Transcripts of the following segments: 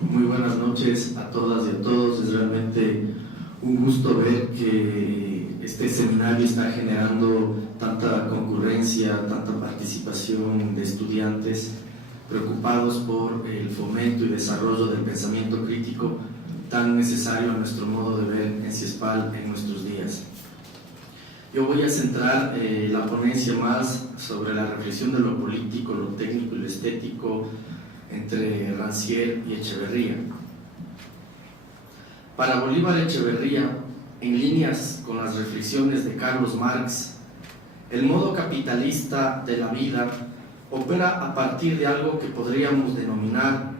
Muy buenas noches a todas y a todos. Es realmente un gusto ver que este seminario está generando tanta concurrencia, tanta participación de estudiantes preocupados por el fomento y desarrollo del pensamiento crítico tan necesario a nuestro modo de ver en CIESPAL en nuestros días. Yo voy a centrar la ponencia más sobre la reflexión de lo político, lo técnico y lo estético entre Rancière y Echeverría. Para Bolívar Echeverría, en líneas con las reflexiones de Carlos Marx, el modo capitalista de la vida opera a partir de algo que podríamos denominar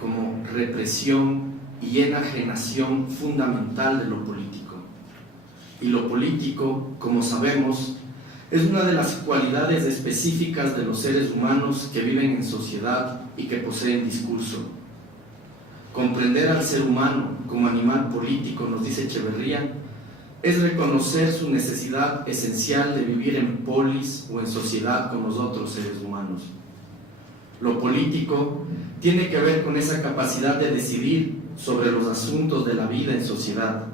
como represión y enajenación fundamental de lo político. Y lo político, como sabemos, es una de las cualidades específicas de los seres humanos que viven en sociedad y que poseen discurso. Comprender al ser humano como animal político, nos dice Echeverría, es reconocer su necesidad esencial de vivir en polis o en sociedad con los otros seres humanos. Lo político tiene que ver con esa capacidad de decidir sobre los asuntos de la vida en sociedad,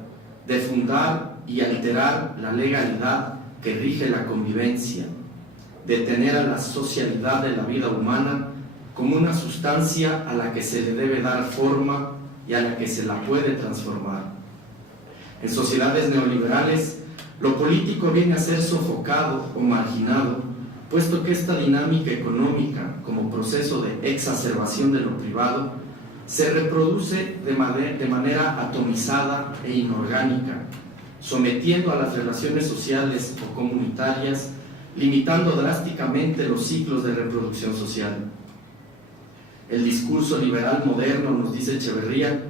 de fundar y alterar la legalidad que rige la convivencia, de tener a la socialidad de la vida humana como una sustancia a la que se le debe dar forma y a la que se la puede transformar. En sociedades neoliberales, lo político viene a ser sofocado o marginado, puesto que esta dinámica económica, como proceso de exacerbación de lo privado, se reproduce de manera atomizada e inorgánica, sometiendo a las relaciones sociales o comunitarias, limitando drásticamente los ciclos de reproducción social. El discurso liberal moderno, nos dice Echeverría,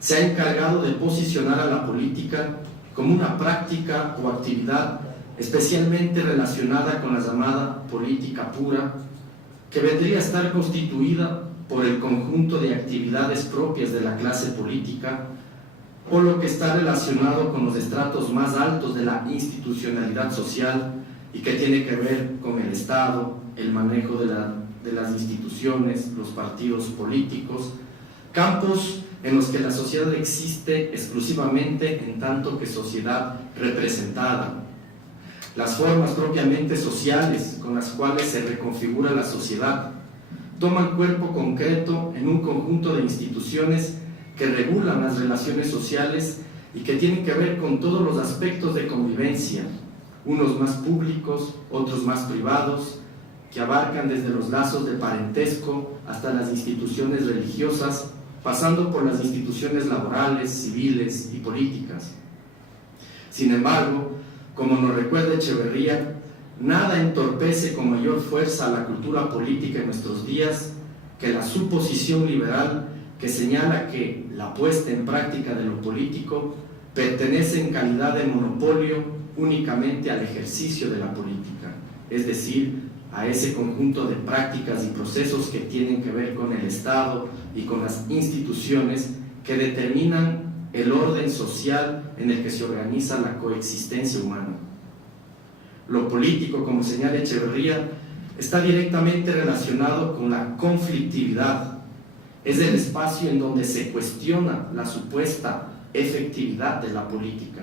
se ha encargado de posicionar a la política como una práctica o actividad especialmente relacionada con la llamada política pura, que vendría a estar constituida por el conjunto de actividades propias de la clase política, o lo que está relacionado con los estratos más altos de la institucionalidad social y que tiene que ver con el Estado, el manejo de las instituciones, los partidos políticos, campos en los que la sociedad existe exclusivamente en tanto que sociedad representada. Las formas propiamente sociales con las cuales se reconfigura la sociedad toman cuerpo concreto en un conjunto de instituciones que regulan las relaciones sociales y que tienen que ver con todos los aspectos de convivencia, unos más públicos, otros más privados, que abarcan desde los lazos de parentesco hasta las instituciones religiosas, pasando por las instituciones laborales, civiles y políticas. Sin embargo, como nos recuerda Echeverría, nada entorpece con mayor fuerza a la cultura política en nuestros días que la suposición liberal que señala que la puesta en práctica de lo político pertenece en calidad de monopolio únicamente al ejercicio de la política, es decir, a ese conjunto de prácticas y procesos que tienen que ver con el Estado y con las instituciones que determinan el orden social en el que se organiza la coexistencia humana. Lo político, como señala Echeverría, está directamente relacionado con la conflictividad. Es el espacio en donde se cuestiona la supuesta efectividad de la política,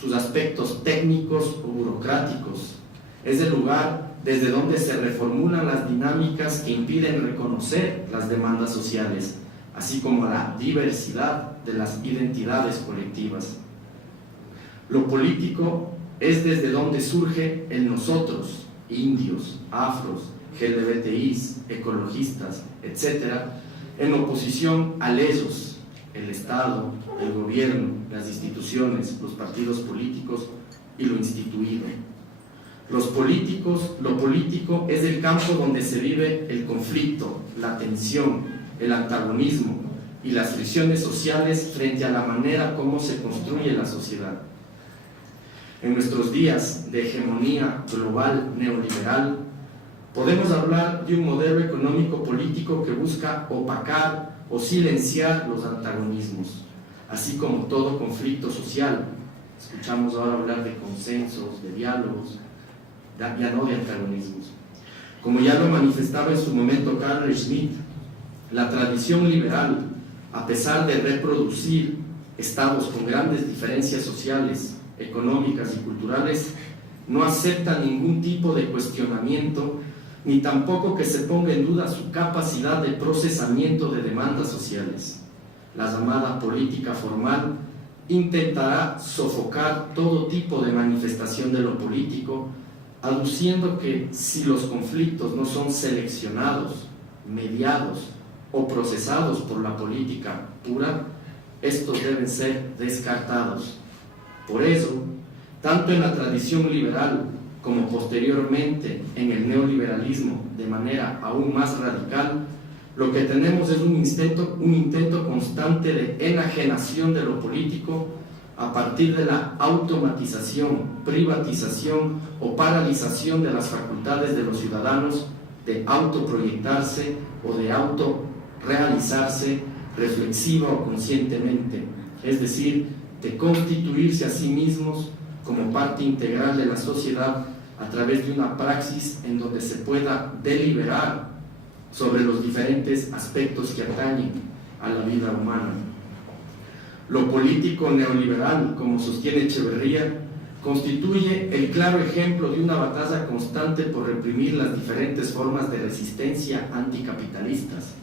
sus aspectos técnicos o burocráticos. Es el lugar desde donde se reformulan las dinámicas que impiden reconocer las demandas sociales, así como la diversidad de las identidades colectivas. Lo político es desde donde surge el nosotros, indios, afros, LGBTIs, ecologistas, etc., en oposición al ellos, el Estado, el gobierno, las instituciones, los partidos políticos y lo instituido. Lo político es el campo donde se vive el conflicto, la tensión, el antagonismo y las fricciones sociales frente a la manera como se construye la sociedad. En nuestros días de hegemonía global neoliberal, podemos hablar de un modelo económico político que busca opacar o silenciar los antagonismos, así como todo conflicto social. Escuchamos ahora hablar de consensos, de diálogos, ya no de antagonismos. Como ya lo manifestaba en su momento Carl Schmitt, la tradición liberal a pesar de reproducir estados con grandes diferencias sociales, económicas y culturales, no acepta ningún tipo de cuestionamiento, ni tampoco que se ponga en duda su capacidad de procesamiento de demandas sociales. La llamada política formal intentará sofocar todo tipo de manifestación de lo político, aduciendo que si los conflictos no son seleccionados, mediados o procesados por la política pura, estos deben ser descartados. Por eso, tanto en la tradición liberal como posteriormente en el neoliberalismo, de manera aún más radical, lo que tenemos es un intento constante de enajenación de lo político a partir de la automatización, privatización o paralización de las facultades de los ciudadanos de autoproyectarse o de autorrealizarse reflexiva o conscientemente, es decir, de constituirse a sí mismos como parte integral de la sociedad a través de una praxis en donde se pueda deliberar sobre los diferentes aspectos que atañen a la vida humana. Lo político neoliberal, como sostiene Echeverría, constituye el claro ejemplo de una batalla constante por reprimir las diferentes formas de resistencia anticapitalistas,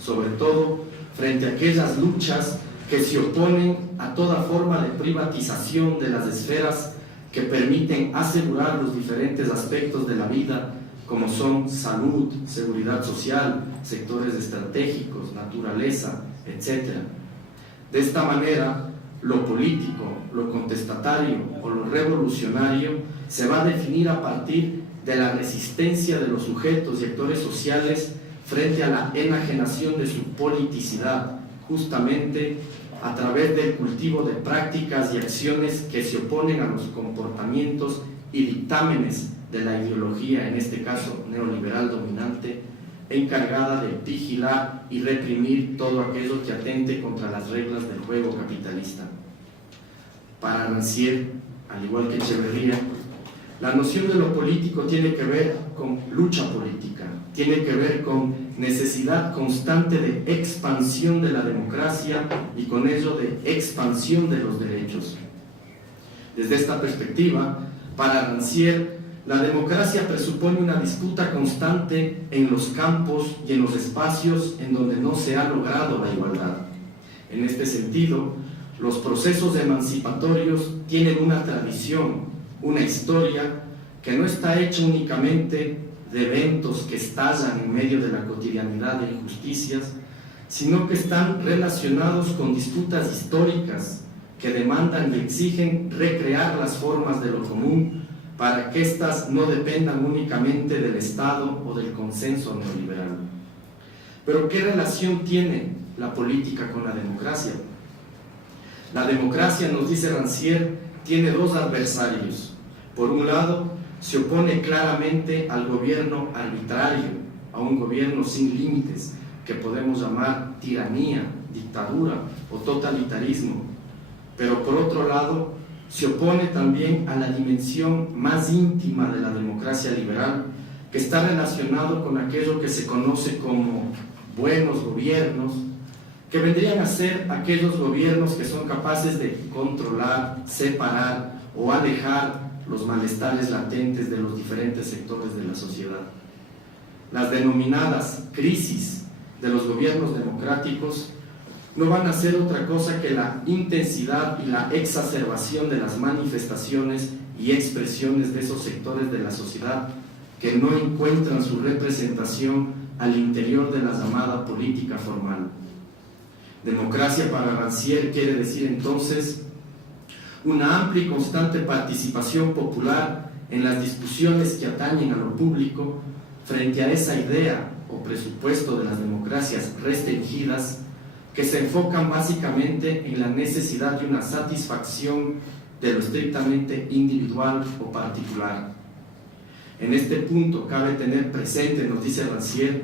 sobre todo frente a aquellas luchas que se oponen a toda forma de privatización de las esferas que permiten asegurar los diferentes aspectos de la vida, como son salud, seguridad social, sectores estratégicos, naturaleza, etc. De esta manera, lo político, lo contestatario o lo revolucionario se va a definir a partir de la resistencia de los sujetos y actores sociales frente a la enajenación de su politicidad, justamente a través del cultivo de prácticas y acciones que se oponen a los comportamientos y dictámenes de la ideología, en este caso neoliberal dominante, encargada de vigilar y reprimir todo aquello que atente contra las reglas del juego capitalista. Para Rancière, al igual que Echeverría, la noción de lo político tiene que ver con lucha política, tiene que ver con necesidad constante de expansión de la democracia y con ello de expansión de los derechos. Desde esta perspectiva, para Rancière, la democracia presupone una disputa constante en los campos y en los espacios en donde no se ha logrado la igualdad. En este sentido, los procesos emancipatorios tienen una tradición, una historia que no está hecha únicamente de eventos que estallan en medio de la cotidianidad de injusticias, sino que están relacionados con disputas históricas que demandan y exigen recrear las formas de lo común para que éstas no dependan únicamente del Estado o del consenso neoliberal. Pero ¿qué relación tiene la política con la democracia? La democracia, nos dice Rancière, tiene dos adversarios. Por un lado, se opone claramente al gobierno arbitrario, a un gobierno sin límites, que podemos llamar tiranía, dictadura o totalitarismo. Pero por otro lado, se opone también a la dimensión más íntima de la democracia liberal, que está relacionado con aquello que se conoce como buenos gobiernos, que vendrían a ser aquellos gobiernos que son capaces de controlar, separar o alejar los malestares latentes de los diferentes sectores de la sociedad. Las denominadas crisis de los gobiernos democráticos no van a ser otra cosa que la intensidad y la exacerbación de las manifestaciones y expresiones de esos sectores de la sociedad que no encuentran su representación al interior de la llamada política formal. Democracia para Rancière quiere decir entonces una amplia y constante participación popular en las discusiones que atañen a lo público frente a esa idea o presupuesto de las democracias restringidas que se enfocan básicamente en la necesidad de una satisfacción de lo estrictamente individual o particular. En este punto cabe tener presente, nos dice Rancière,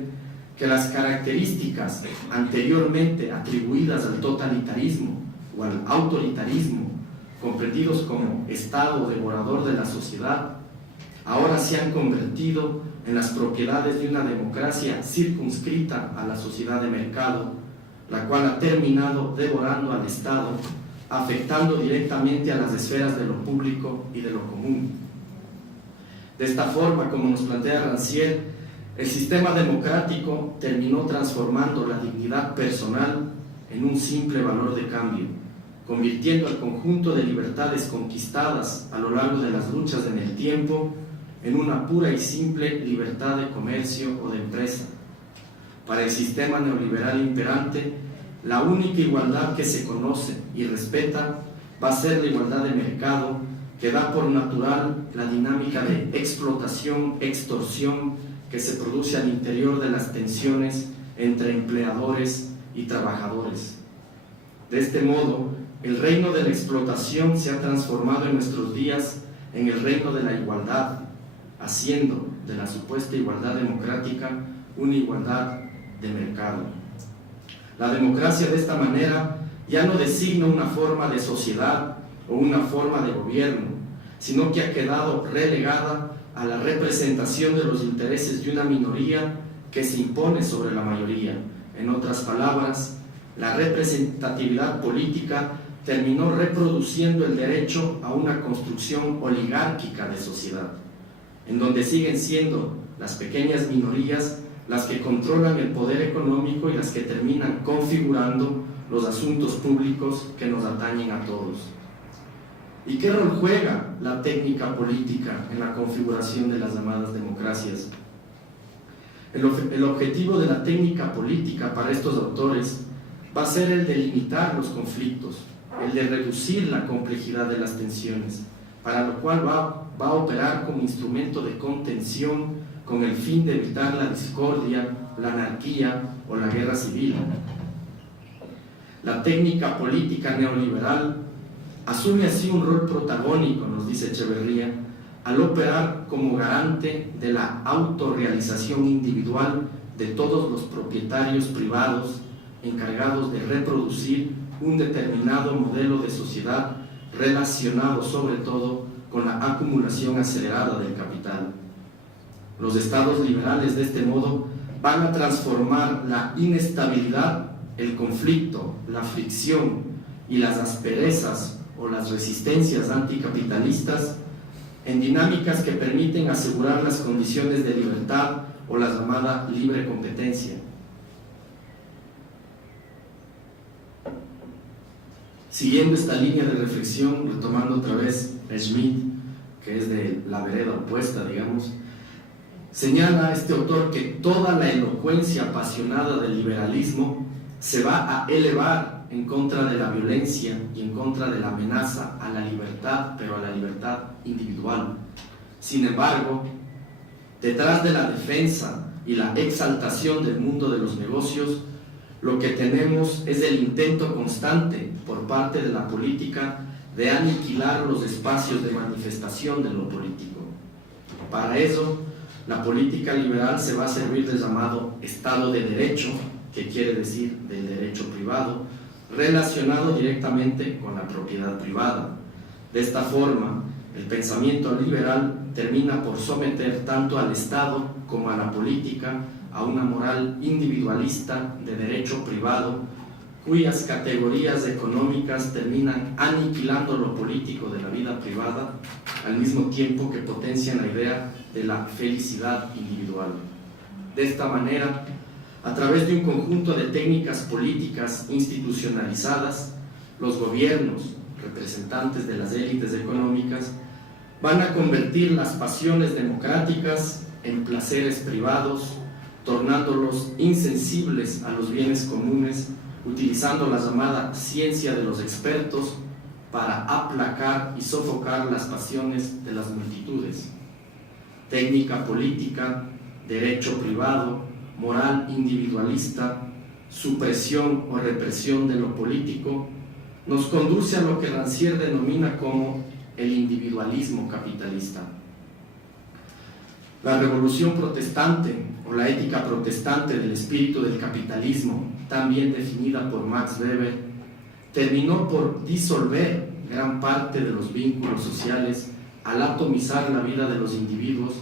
que las características anteriormente atribuidas al totalitarismo o al autoritarismo, comprendidos como estado devorador de la sociedad, ahora se han convertido en las propiedades de una democracia circunscrita a la sociedad de mercado, la cual ha terminado devorando al Estado, afectando directamente a las esferas de lo público y de lo común. De esta forma, como nos plantea Rancière, el sistema democrático terminó transformando la dignidad personal en un simple valor de cambio, convirtiendo el conjunto de libertades conquistadas a lo largo de las luchas en el tiempo en una pura y simple libertad de comercio o de empresa. Para el sistema neoliberal imperante, la única igualdad que se conoce y respeta va a ser la igualdad de mercado, que da por natural la dinámica de explotación, extorsión que se produce al interior de las tensiones entre empleadores y trabajadores. De este modo, el reino de la explotación se ha transformado en nuestros días en el reino de la igualdad, haciendo de la supuesta igualdad democrática una igualdad de mercado. La democracia de esta manera ya no designa una forma de sociedad o una forma de gobierno, sino que ha quedado relegada a la representación de los intereses de una minoría que se impone sobre la mayoría. En otras palabras, la representatividad política terminó reproduciendo el derecho a una construcción oligárquica de sociedad, en donde siguen siendo las pequeñas minorías las que controlan el poder económico y las que terminan configurando los asuntos públicos que nos atañen a todos. ¿Y qué rol juega la técnica política en la configuración de las llamadas democracias? El objetivo de la técnica política para estos autores va a ser el de limitar los conflictos, el de reducir la complejidad de las tensiones, para lo cual va a operar como instrumento de contención con el fin de evitar la discordia, la anarquía o la guerra civil. La técnica política neoliberal asume así un rol protagónico, nos dice Echeverría, al operar como garante de la autorrealización individual de todos los propietarios privados encargados de reproducir un determinado modelo de sociedad relacionado sobre todo con la acumulación acelerada del capital. Los estados liberales de este modo van a transformar la inestabilidad, el conflicto, la fricción y las asperezas o las resistencias anticapitalistas en dinámicas que permiten asegurar las condiciones de libertad o la llamada libre competencia. Siguiendo esta línea de reflexión, retomando otra vez a Schmitt, que es de la vereda opuesta, digamos, señala este autor que toda la elocuencia apasionada del liberalismo se va a elevar en contra de la violencia y en contra de la amenaza a la libertad, pero a la libertad individual. Sin embargo, detrás de la defensa y la exaltación del mundo de los negocios, lo que tenemos es el intento constante por parte de la política de aniquilar los espacios de manifestación de lo político. Para eso, la política liberal se va a servir del llamado Estado de Derecho, que quiere decir del derecho privado, relacionado directamente con la propiedad privada. De esta forma, el pensamiento liberal termina por someter tanto al Estado como a la política a una moral individualista de derecho privado, cuyas categorías económicas terminan aniquilando lo político de la vida privada, al mismo tiempo que potencian la idea de la felicidad individual. De esta manera, a través de un conjunto de técnicas políticas institucionalizadas, los gobiernos, representantes de las élites económicas, van a convertir las pasiones democráticas en placeres privados, tornándolos insensibles a los bienes comunes, utilizando la llamada ciencia de los expertos para aplacar y sofocar las pasiones de las multitudes. Técnica política, derecho privado, moral individualista, supresión o represión de lo político, nos conduce a lo que Rancière denomina como el individualismo capitalista. La revolución protestante o la ética protestante del espíritu del capitalismo, también definida por Max Weber, terminó por disolver gran parte de los vínculos sociales al atomizar la vida de los individuos,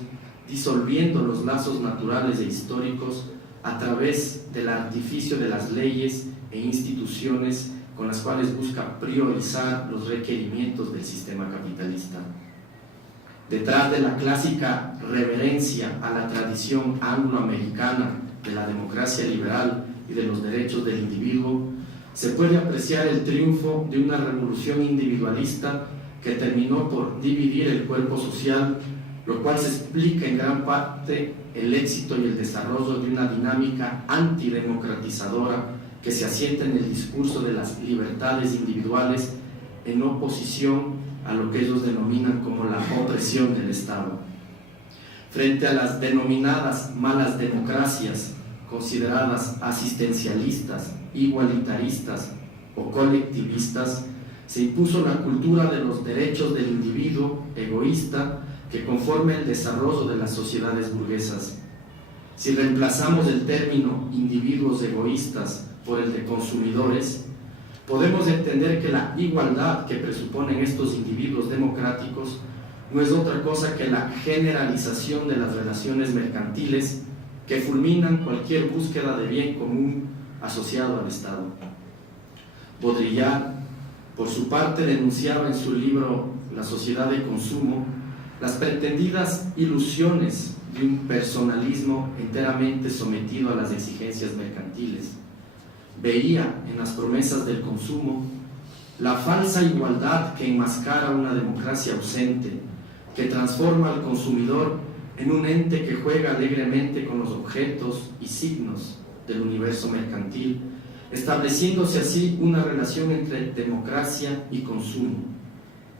disolviendo los lazos naturales e históricos a través del artificio de las leyes e instituciones con las cuales busca priorizar los requerimientos del sistema capitalista. Detrás de la clásica reverencia a la tradición angloamericana de la democracia liberal y de los derechos del individuo, se puede apreciar el triunfo de una revolución individualista que terminó por dividir el cuerpo social, lo cual se explica en gran parte el éxito y el desarrollo de una dinámica antidemocratizadora que se asienta en el discurso de las libertades individuales en oposición a lo que ellos denominan como la opresión del Estado. Frente a las denominadas malas democracias, consideradas asistencialistas, igualitaristas o colectivistas, se impuso la cultura de los derechos del individuo egoísta que conforma el desarrollo de las sociedades burguesas. Si reemplazamos el término individuos egoístas por el de consumidores, podemos entender que la igualdad que presuponen estos individuos democráticos no es otra cosa que la generalización de las relaciones mercantiles que fulminan cualquier búsqueda de bien común asociado al Estado. Baudrillard, por su parte, denunciaba en su libro La sociedad de consumo las pretendidas ilusiones de un personalismo enteramente sometido a las exigencias mercantiles. Veía en las promesas del consumo la falsa igualdad que enmascara una democracia ausente, que transforma al consumidor en un ente que juega alegremente con los objetos y signos del universo mercantil, estableciéndose así una relación entre democracia y consumo.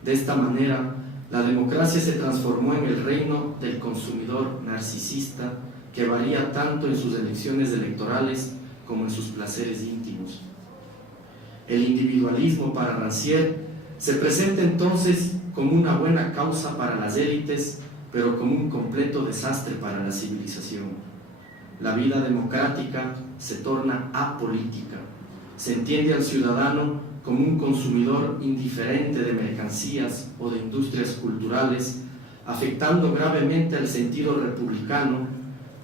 De esta manera, la democracia se transformó en el reino del consumidor narcisista que varía tanto en sus elecciones electorales como en sus placeres íntimos. El individualismo para Rancière se presenta entonces como una buena causa para las élites, pero como un completo desastre para la civilización. La vida democrática se torna apolítica. Se entiende al ciudadano como un consumidor indiferente de mercancías o de industrias culturales, afectando gravemente al sentido republicano,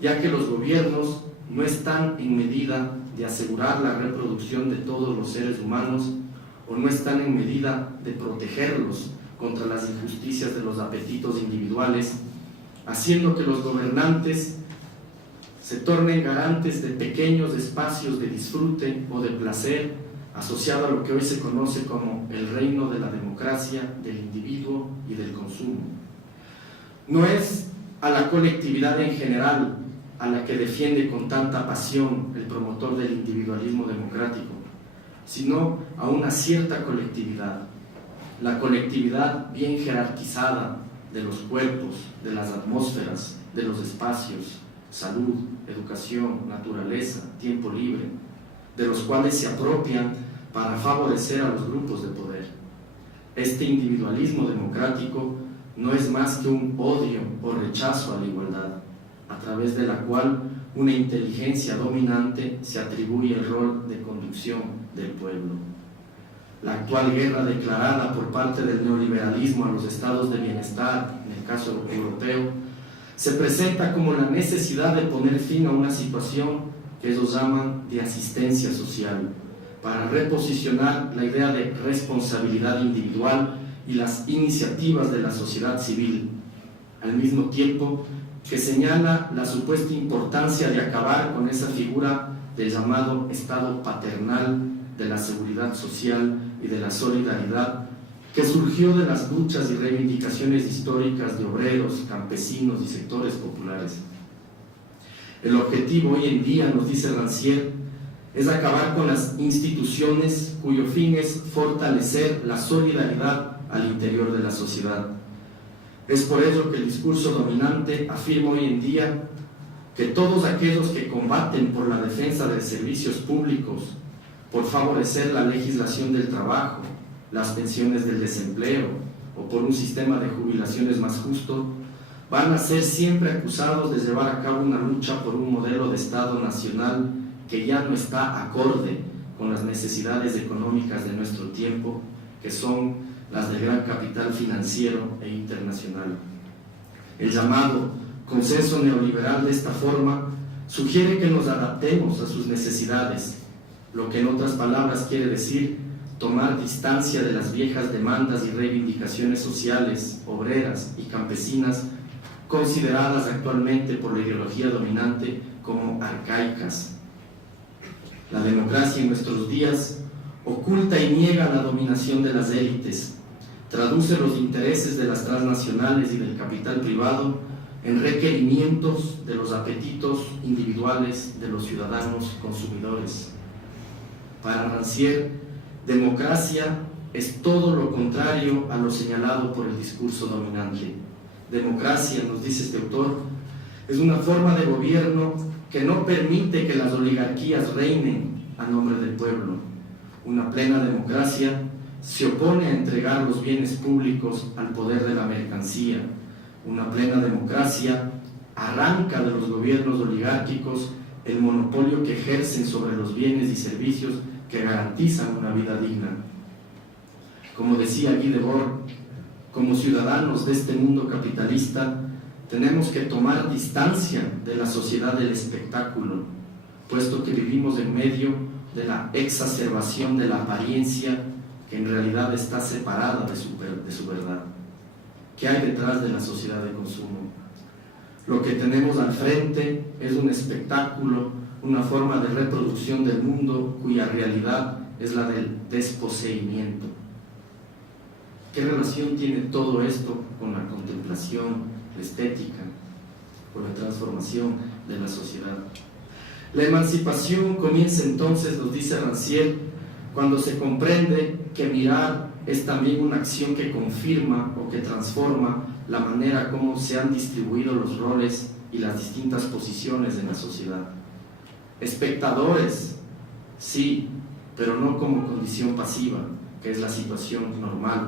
ya que los gobiernos no están en medida de asegurar la reproducción de todos los seres humanos o no están en medida de protegerlos contra las injusticias de los apetitos individuales, haciendo que los gobernantes se tornen garantes de pequeños espacios de disfrute o de placer, asociado a lo que hoy se conoce como el reino de la democracia, del individuo y del consumo. No es a la colectividad en general a la que defiende con tanta pasión el promotor del individualismo democrático, sino a una cierta colectividad, la colectividad bien jerarquizada de los cuerpos, de las atmósferas, de los espacios, salud, educación, naturaleza, tiempo libre, de los cuales se apropian para favorecer a los grupos de poder. Este individualismo democrático no es más que un odio o rechazo a la igualdad, a través de la cual una inteligencia dominante se atribuye el rol de conducción del pueblo. La actual guerra declarada por parte del neoliberalismo a los estados de bienestar, en el caso europeo, se presenta como la necesidad de poner fin a una situación que ellos llaman de asistencia social, para reposicionar la idea de responsabilidad individual y las iniciativas de la sociedad civil, al mismo tiempo que señala la supuesta importancia de acabar con esa figura del llamado Estado paternal de la seguridad social y de la solidaridad que surgió de las luchas y reivindicaciones históricas de obreros, campesinos y sectores populares. El objetivo hoy en día, nos dice Rancière, es acabar con las instituciones cuyo fin es fortalecer la solidaridad al interior de la sociedad. Es por ello que el discurso dominante afirma hoy en día que todos aquellos que combaten por la defensa de servicios públicos, por favorecer la legislación del trabajo, las pensiones del desempleo o por un sistema de jubilaciones más justo, van a ser siempre acusados de llevar a cabo una lucha por un modelo de Estado nacional que ya no está acorde con las necesidades económicas de nuestro tiempo, que son las del gran capital financiero e internacional. El llamado consenso neoliberal de esta forma Sugiere que nos adaptemos a sus necesidades, lo que en otras palabras quiere decir tomar distancia de las viejas demandas y reivindicaciones sociales, obreras y campesinas, consideradas actualmente por la ideología dominante como arcaicas. La democracia en nuestros días oculta y niega la dominación de las élites, traduce los intereses de las transnacionales y del capital privado en requerimientos de los apetitos individuales de los ciudadanos consumidores. Para Rancière, democracia es todo lo contrario a lo señalado por el discurso dominante. Democracia, nos dice este autor, es una forma de gobierno que no permite que las oligarquías reinen a nombre del pueblo. Una plena democracia se opone a entregar los bienes públicos al poder de la mercancía. Una plena democracia arranca de los gobiernos oligárquicos el monopolio que ejercen sobre los bienes y servicios que garantizan una vida digna. Como decía Guy Debord, como ciudadanos de este mundo capitalista, tenemos que tomar distancia de la sociedad del espectáculo, puesto que vivimos en medio de la exacerbación de la apariencia que en realidad está separada de su verdad. ¿Qué hay detrás de la sociedad de consumo? Lo que tenemos al frente es un espectáculo, una forma de reproducción del mundo cuya realidad es la del desposeimiento. ¿Qué relación tiene todo esto con la contemplación, la estética, con la transformación de la sociedad? La emancipación comienza entonces, nos dice Rancière, cuando se comprende que mirar es también una acción que confirma o que transforma la manera como se han distribuido los roles y las distintas posiciones en la sociedad. Espectadores, sí, pero no como condición pasiva, que es la situación normal,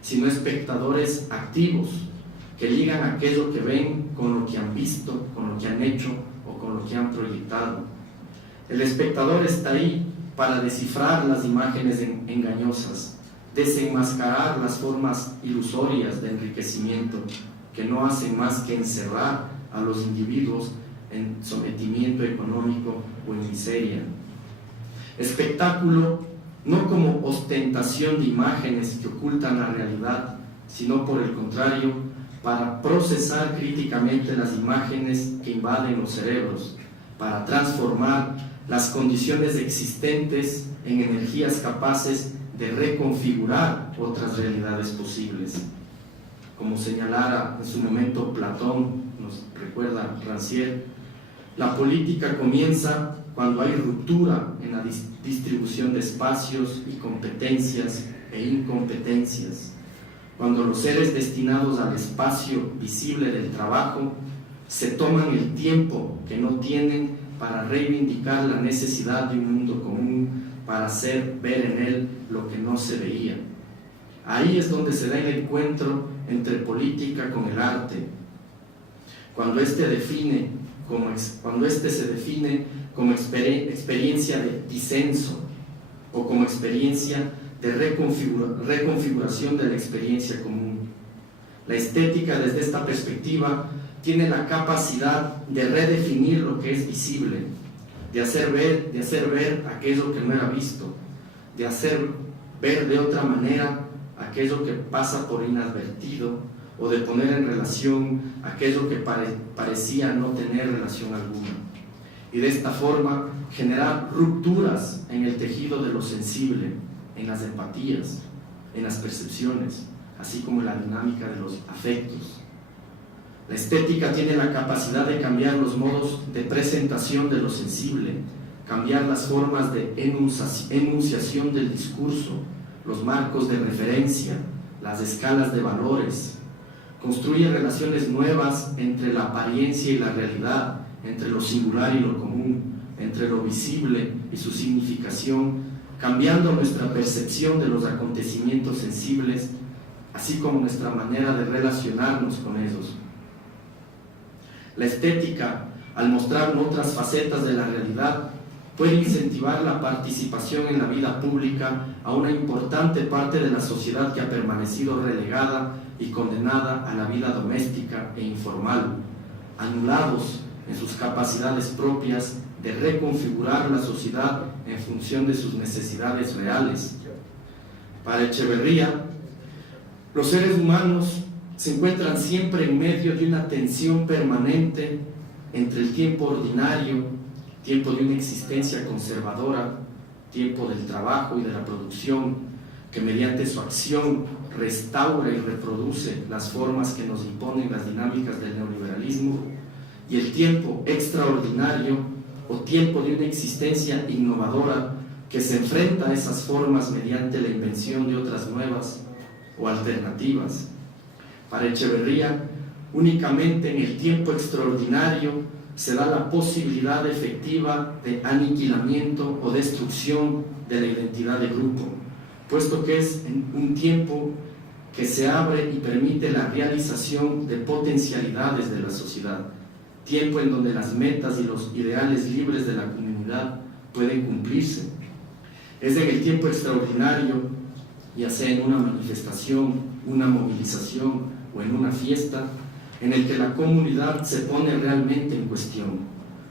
sino espectadores activos, que ligan aquello que ven con lo que han visto, con lo que han hecho o con lo que han proyectado. El espectador está ahí para descifrar las imágenes engañosas, desenmascarar las formas ilusorias de enriquecimiento que no hacen más que encerrar a los individuos en sometimiento económico o en miseria. Espectáculo no como ostentación de imágenes que ocultan la realidad, sino por el contrario, para procesar críticamente las imágenes que invaden los cerebros, para transformar las condiciones existentes en energías capaces de reconfigurar otras realidades posibles. Como señalara en su momento Platón, nos recuerda Rancière, la política comienza cuando hay ruptura en la distribución de espacios y competencias e incompetencias, cuando los seres destinados al espacio visible del trabajo se toman el tiempo que no tienen para reivindicar la necesidad de un mundo común, para hacer ver en él lo que no se veía. Ahí es donde se da el encuentro entre política con el arte, cuando este se define como experiencia de disenso o como experiencia de reconfiguración de la experiencia común. La estética desde esta perspectiva tiene la capacidad de redefinir lo que es visible, de hacer ver aquello que no era visto, de hacer ver de otra manera aquello que pasa por inadvertido, o de poner en relación aquello que parecía no tener relación alguna. Y de esta forma generar rupturas en el tejido de lo sensible, en las empatías, en las percepciones, así como en la dinámica de los afectos. La estética tiene la capacidad de cambiar los modos de presentación de lo sensible, cambiar las formas de enunciación del discurso, los marcos de referencia, las escalas de valores. Construye relaciones nuevas entre la apariencia y la realidad, entre lo singular y lo común, entre lo visible y su significación, cambiando nuestra percepción de los acontecimientos sensibles, así como nuestra manera de relacionarnos con ellos. La estética, al mostrar otras facetas de la realidad, puede incentivar la participación en la vida pública a una importante parte de la sociedad que ha permanecido relegada y condenada a la vida doméstica e informal, anulados en sus capacidades propias de reconfigurar la sociedad en función de sus necesidades reales. Para Echeverría, los seres humanos se encuentran siempre en medio de una tensión permanente entre el tiempo ordinario, tiempo de una existencia conservadora, tiempo del trabajo y de la producción, que mediante su acción restaura y reproduce las formas que nos imponen las dinámicas del neoliberalismo, y el tiempo extraordinario o tiempo de una existencia innovadora que se enfrenta a esas formas mediante la invención de otras nuevas o alternativas. Para Echeverría, únicamente en el tiempo extraordinario se da la posibilidad efectiva de aniquilamiento o destrucción de la identidad de grupo, puesto que es un tiempo que se abre y permite la realización de potencialidades de la sociedad, tiempo en donde las metas y los ideales libres de la comunidad pueden cumplirse. Es en el tiempo extraordinario, ya sea en una manifestación, una movilización o en una fiesta, en el que la comunidad se pone realmente en cuestión,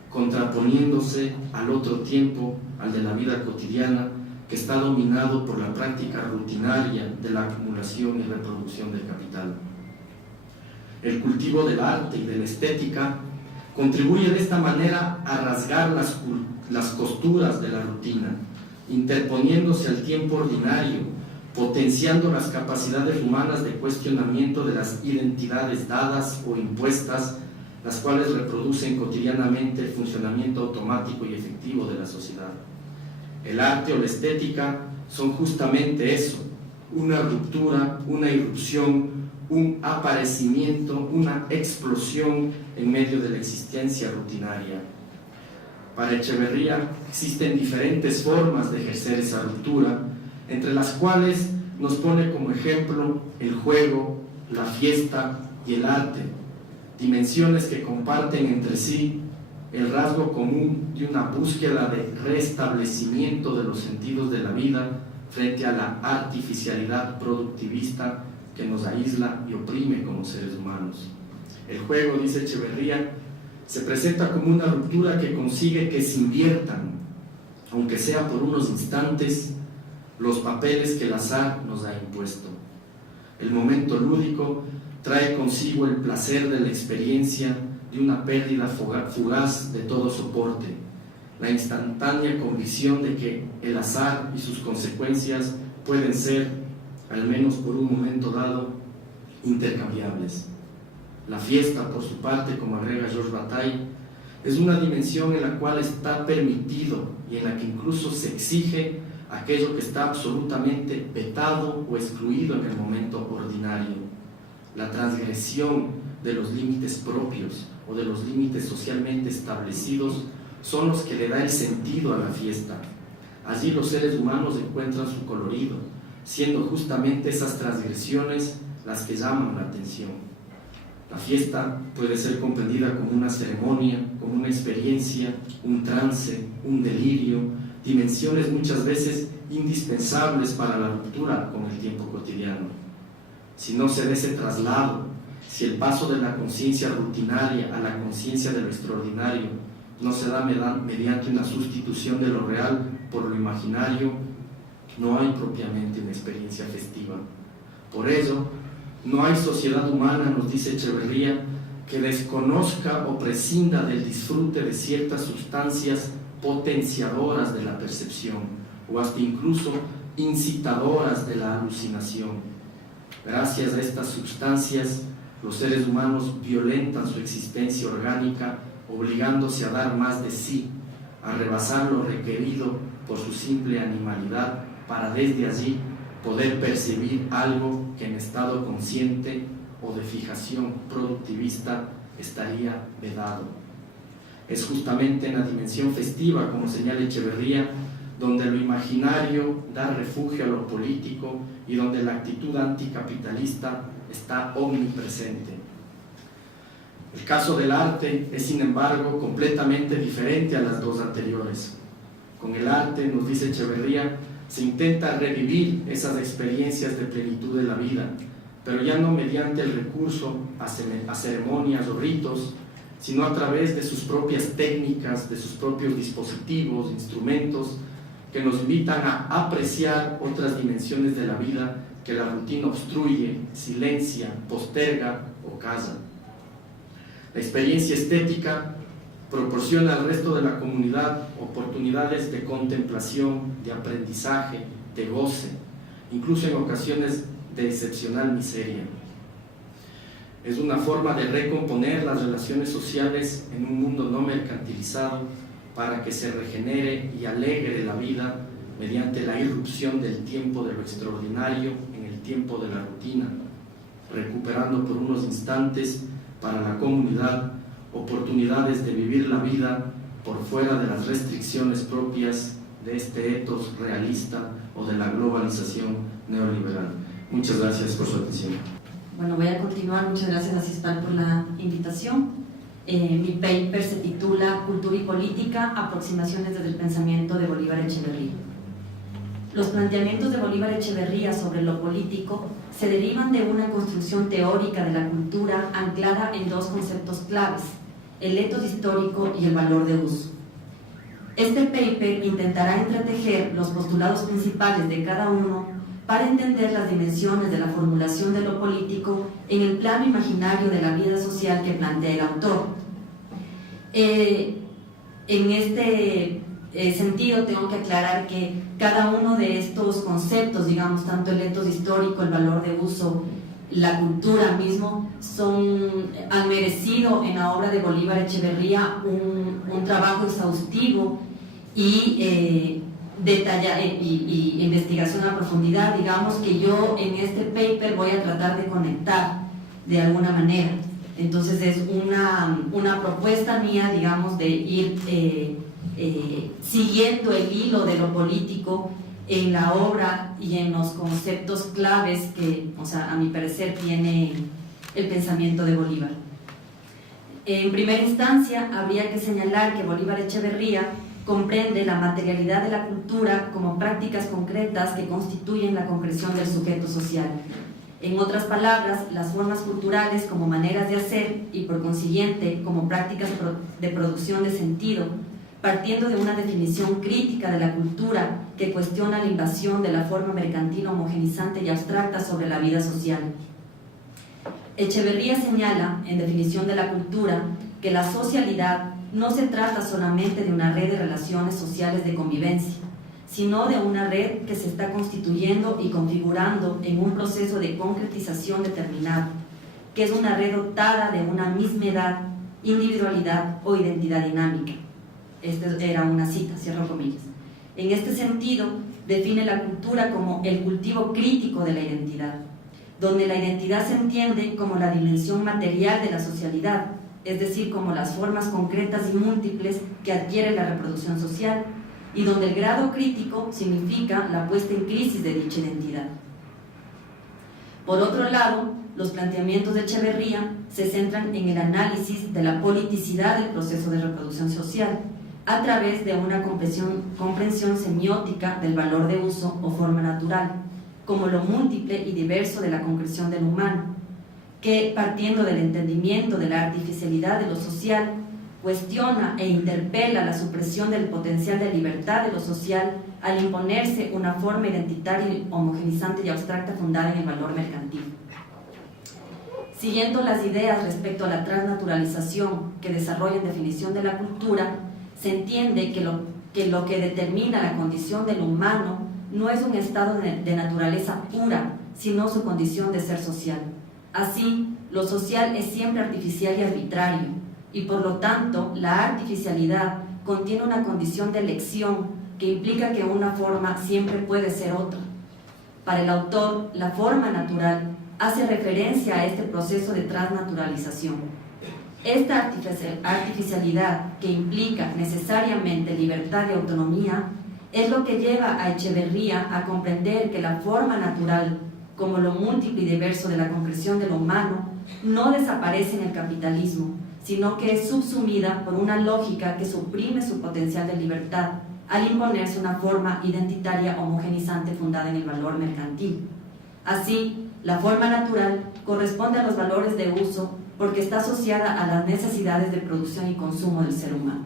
contraponiéndose al otro tiempo, al de la vida cotidiana, que está dominado por la práctica rutinaria de la acumulación y reproducción del capital. El cultivo del arte y de la estética contribuye de esta manera a rasgar las costuras de la rutina, interponiéndose al tiempo ordinario, potenciando las capacidades humanas de cuestionamiento de las identidades dadas o impuestas, las cuales reproducen cotidianamente el funcionamiento automático y efectivo de la sociedad. El arte o la estética son justamente eso, una ruptura, una irrupción, un aparecimiento, una explosión en medio de la existencia rutinaria. Para Echeverría existen diferentes formas de ejercer esa ruptura, entre las cuales nos pone como ejemplo el juego, la fiesta y el arte, dimensiones que comparten entre sí el rasgo común de una búsqueda de restablecimiento de los sentidos de la vida frente a la artificialidad productivista que nos aísla y oprime como seres humanos. El juego, dice Echeverría, se presenta como una ruptura que consigue que se inviertan, aunque sea por unos instantes, los papeles que el azar nos ha impuesto. El momento lúdico trae consigo el placer de la experiencia de una pérdida fugaz de todo soporte, la instantánea convicción de que el azar y sus consecuencias pueden ser, al menos por un momento dado, intercambiables. La fiesta, por su parte, como agrega Georges Bataille, es una dimensión en la cual está permitido y en la que incluso se exige aquello que está absolutamente vetado o excluido en el momento ordinario. La transgresión de los límites propios o de los límites socialmente establecidos son los que le da el sentido a la fiesta. Allí los seres humanos encuentran su colorido, siendo justamente esas transgresiones las que llaman la atención. La fiesta puede ser comprendida como una ceremonia, como una experiencia, un trance, un delirio, dimensiones muchas veces indispensables para la ruptura con el tiempo cotidiano. Si no se da ese traslado, si el paso de la conciencia rutinaria a la conciencia de lo extraordinario no se da mediante una sustitución de lo real por lo imaginario, no hay propiamente una experiencia festiva. Por ello, no hay sociedad humana, nos dice Echeverría, que desconozca o prescinda del disfrute de ciertas sustancias potenciadoras de la percepción o hasta incluso incitadoras de la alucinación. Gracias a estas sustancias, los seres humanos violentan su existencia orgánica, obligándose a dar más de sí, a rebasar lo requerido por su simple animalidad, para desde allí poder percibir algo que en estado consciente o de fijación productivista estaría vedado. Es justamente en la dimensión festiva, como señala Echeverría, donde lo imaginario da refugio a lo político y donde la actitud anticapitalista está omnipresente. El caso del arte es, sin embargo, completamente diferente a las dos anteriores. Con el arte, nos dice Echeverría, se intenta revivir esas experiencias de plenitud de la vida, pero ya no mediante el recurso a ceremonias o ritos, sino a través de sus propias técnicas, de sus propios dispositivos, instrumentos, que nos invitan a apreciar otras dimensiones de la vida que la rutina obstruye, silencia, posterga o calla. La experiencia estética proporciona al resto de la comunidad oportunidades de contemplación, de aprendizaje, de goce, incluso en ocasiones de excepcional miseria. Es una forma de recomponer las relaciones sociales en un mundo no mercantilizado para que se regenere y alegre la vida mediante la irrupción del tiempo de lo extraordinario en el tiempo de la rutina, recuperando por unos instantes para la comunidad oportunidades de vivir la vida por fuera de las restricciones propias de este etos realista o de la globalización neoliberal. Muchas gracias por su atención. Bueno, voy a continuar. Muchas gracias, Asistal, por la invitación. Mi paper se titula Cultura y Política, aproximaciones desde el pensamiento de Bolívar Echeverría. Los planteamientos de Bolívar Echeverría sobre lo político se derivan de una construcción teórica de la cultura anclada en dos conceptos claves: el etos histórico y el valor de uso. Este paper intentará entretejer los postulados principales de cada uno para entender las dimensiones de la formulación de lo político en el plano imaginario de la vida social que plantea el autor. En este sentido, tengo que aclarar que cada uno de estos conceptos, digamos, tanto el etos histórico, el valor de uso, la cultura mismo, han merecido en la obra de Bolívar Echeverría un trabajo exhaustivo y investigación a profundidad, digamos, que yo en este paper voy a tratar de conectar de alguna manera. Entonces es una propuesta mía, digamos, de ir siguiendo el hilo de lo político en la obra y en los conceptos claves que, o sea, a mi parecer tiene el pensamiento de Bolívar. En primera instancia, habría que señalar que Bolívar Echeverría comprende la materialidad de la cultura como prácticas concretas que constituyen la concreción del sujeto social. En otras palabras, las formas culturales como maneras de hacer y por consiguiente como prácticas de producción de sentido, partiendo de una definición crítica de la cultura que cuestiona la invasión de la forma mercantil homogenizante y abstracta sobre la vida social. Echeverría señala, en definición de la cultura, que la socialidad no se trata solamente de una red de relaciones sociales de convivencia, sino de una red que se está constituyendo y configurando en un proceso de concretización determinado, que es una red dotada de una mismedad, individualidad o identidad dinámica. Esta era una cita, cierro comillas. En este sentido, define la cultura como el cultivo crítico de la identidad, donde la identidad se entiende como la dimensión material de la socialidad, es decir, como las formas concretas y múltiples que adquiere la reproducción social, y donde el grado crítico significa la puesta en crisis de dicha identidad. Por otro lado, los planteamientos de Echeverría se centran en el análisis de la politicidad del proceso de reproducción social, a través de una comprensión semiótica del valor de uso o forma natural, como lo múltiple y diverso de la concreción del humano, que, partiendo del entendimiento de la artificialidad de lo social, cuestiona e interpela la supresión del potencial de libertad de lo social al imponerse una forma identitaria, homogenizante y abstracta fundada en el valor mercantil. Siguiendo las ideas respecto a la transnaturalización que desarrolla en definición de la cultura, se entiende que lo que determina la condición del humano no es un estado de naturaleza pura, sino su condición de ser social. Así, lo social es siempre artificial y arbitrario, y por lo tanto, la artificialidad contiene una condición de elección que implica que una forma siempre puede ser otra. Para el autor, la forma natural hace referencia a este proceso de transnaturalización. Esta artificialidad, que implica necesariamente libertad y autonomía, es lo que lleva a Echeverría a comprender que la forma natural, como lo múltiple y diverso de la concreción de lo humano, no desaparece en el capitalismo, sino que es subsumida por una lógica que suprime su potencial de libertad al imponerse una forma identitaria homogenizante fundada en el valor mercantil. Así, la forma natural corresponde a los valores de uso porque está asociada a las necesidades de producción y consumo del ser humano.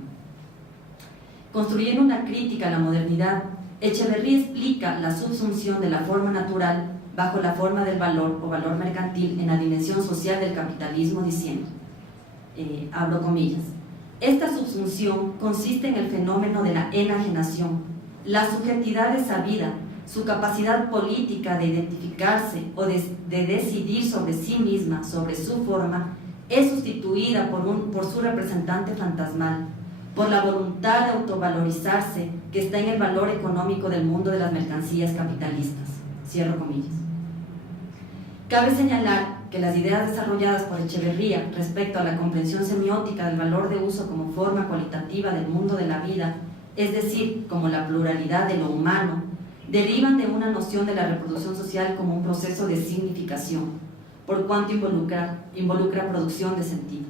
Construyendo una crítica a la modernidad, Echeverría explica la subsunción de la forma natural bajo la forma del valor o valor mercantil en la dimensión social del capitalismo, diciendo, abro comillas, esta subsunción consiste en el fenómeno de la enajenación, la subjetividad de sabida, su capacidad política de identificarse o de decidir sobre sí misma, sobre su forma, es sustituida por su representante fantasmal, por la voluntad de autovalorizarse que está en el valor económico del mundo de las mercancías capitalistas. Cierro comillas. Cabe señalar que las ideas desarrolladas por Echeverría respecto a la comprensión semiótica del valor de uso como forma cualitativa del mundo de la vida, es decir, como la pluralidad de lo humano, derivan de una noción de la reproducción social como un proceso de significación, por cuanto involucra producción de sentido.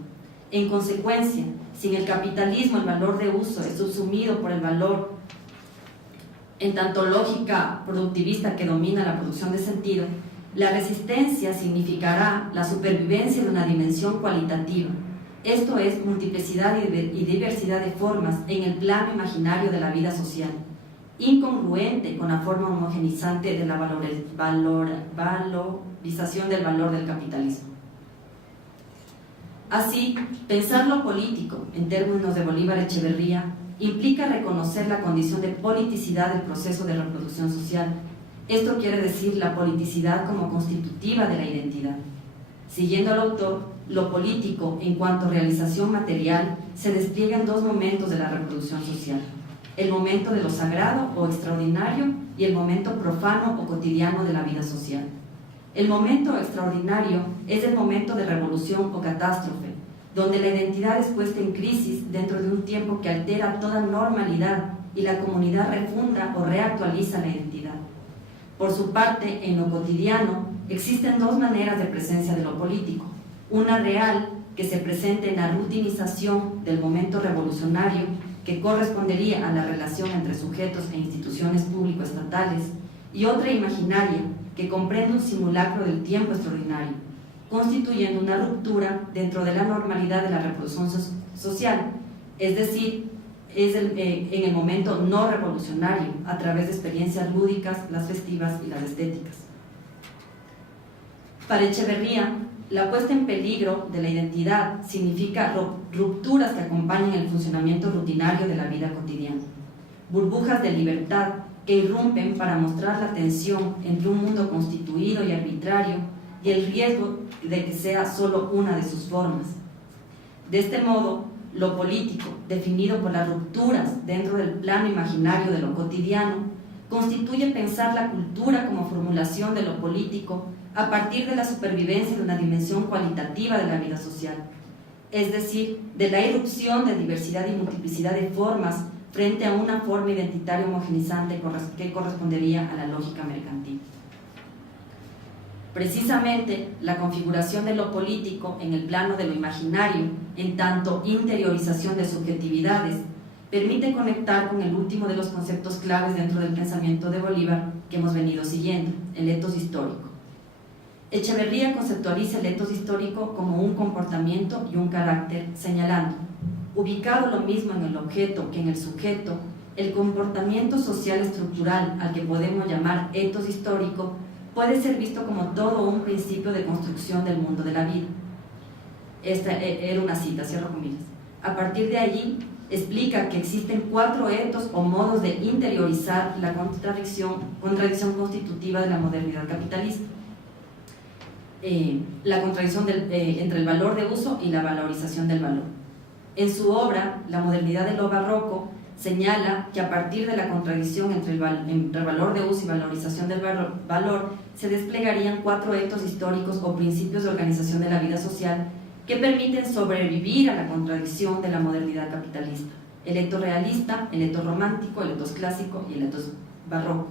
En consecuencia, si en el capitalismo el valor de uso es subsumido por el valor en tanto lógica productivista que domina la producción de sentido, la resistencia significará la supervivencia de una dimensión cualitativa, esto es, multiplicidad y diversidad de formas en el plano imaginario de la vida social, incongruente con la forma homogenizante de la valorización del valor del capitalismo. Así, pensar lo político, en términos de Bolívar Echeverría, implica reconocer la condición de politicidad del proceso de reproducción social. Esto quiere decir la politicidad como constitutiva de la identidad. Siguiendo al autor, lo político, en cuanto a realización material, se despliega en dos momentos de la reproducción social: el momento de lo sagrado o extraordinario y el momento profano o cotidiano de la vida social. El momento extraordinario es el momento de revolución o catástrofe, donde la identidad es puesta en crisis dentro de un tiempo que altera toda normalidad y la comunidad refunda o reactualiza la identidad. Por su parte, en lo cotidiano, existen dos maneras de presencia de lo político: una real, que se presenta en la rutinización del momento revolucionario, que correspondería a la relación entre sujetos e instituciones público-estatales, y otra imaginaria, que comprende un simulacro del tiempo extraordinario, constituyendo una ruptura dentro de la normalidad de la reproducción social, es decir, en el momento no revolucionario, a través de experiencias lúdicas, las festivas y las estéticas. Para Echeverría, la puesta en peligro de la identidad significa rupturas que acompañan el funcionamiento rutinario de la vida cotidiana, burbujas de libertad que irrumpen para mostrar la tensión entre un mundo constituido y arbitrario y el riesgo de que sea solo una de sus formas. De este modo, lo político, definido por las rupturas dentro del plano imaginario de lo cotidiano, constituye pensar la cultura como formulación de lo político a partir de la supervivencia de una dimensión cualitativa de la vida social, es decir, de la irrupción de diversidad y multiplicidad de formas frente a una forma identitaria homogenizante que correspondería a la lógica mercantil. Precisamente, la configuración de lo político en el plano de lo imaginario, en tanto interiorización de subjetividades, permite conectar con el último de los conceptos claves dentro del pensamiento de Bolívar que hemos venido siguiendo, el etos histórico. Echeverría conceptualiza el etos histórico como un comportamiento y un carácter, señalando: ubicado lo mismo en el objeto que en el sujeto, el comportamiento social estructural al que podemos llamar etos histórico puede ser visto como todo un principio de construcción del mundo de la vida. Esta era una cita, cierro comillas. A partir de allí, explica que existen 4 etos o modos de interiorizar la contradicción constitutiva de la modernidad capitalista. La contradicción entre el valor de uso y la valorización del valor. En su obra, La modernidad de lo barroco, señala que a partir de la contradicción entre el valor de uso y valorización del valor, se desplegarían 4 etos históricos o principios de organización de la vida social que permiten sobrevivir a la contradicción de la modernidad capitalista: el etos realista, el etos romántico, el etos clásico y el etos barroco.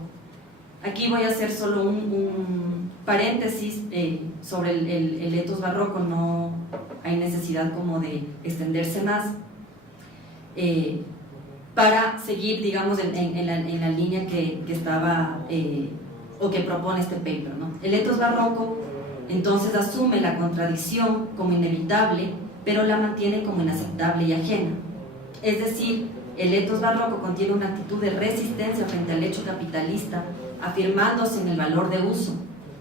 Aquí voy a hacer solo un paréntesis sobre el etos barroco, no hay necesidad como de extenderse más, para seguir, digamos, en la línea que estaba o que propone este paper, ¿no? El etos barroco Entonces asume la contradicción como inevitable, pero la mantiene como inaceptable y ajena. Es decir, el etos barroco contiene una actitud de resistencia frente al hecho capitalista, afirmándose en el valor de uso,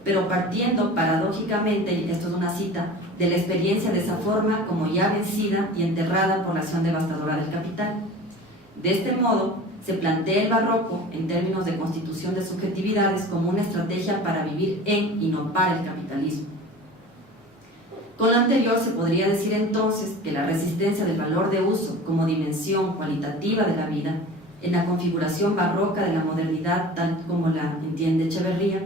pero partiendo paradójicamente, y esto es una cita, de la experiencia de esa forma como ya vencida y enterrada por la acción devastadora del capital. De este modo, se plantea el barroco, en términos de constitución de subjetividades, como una estrategia para vivir en y no para el capitalismo. Con lo anterior se podría decir entonces que la resistencia del valor de uso como dimensión cualitativa de la vida, en la configuración barroca de la modernidad tal como la entiende Echeverría,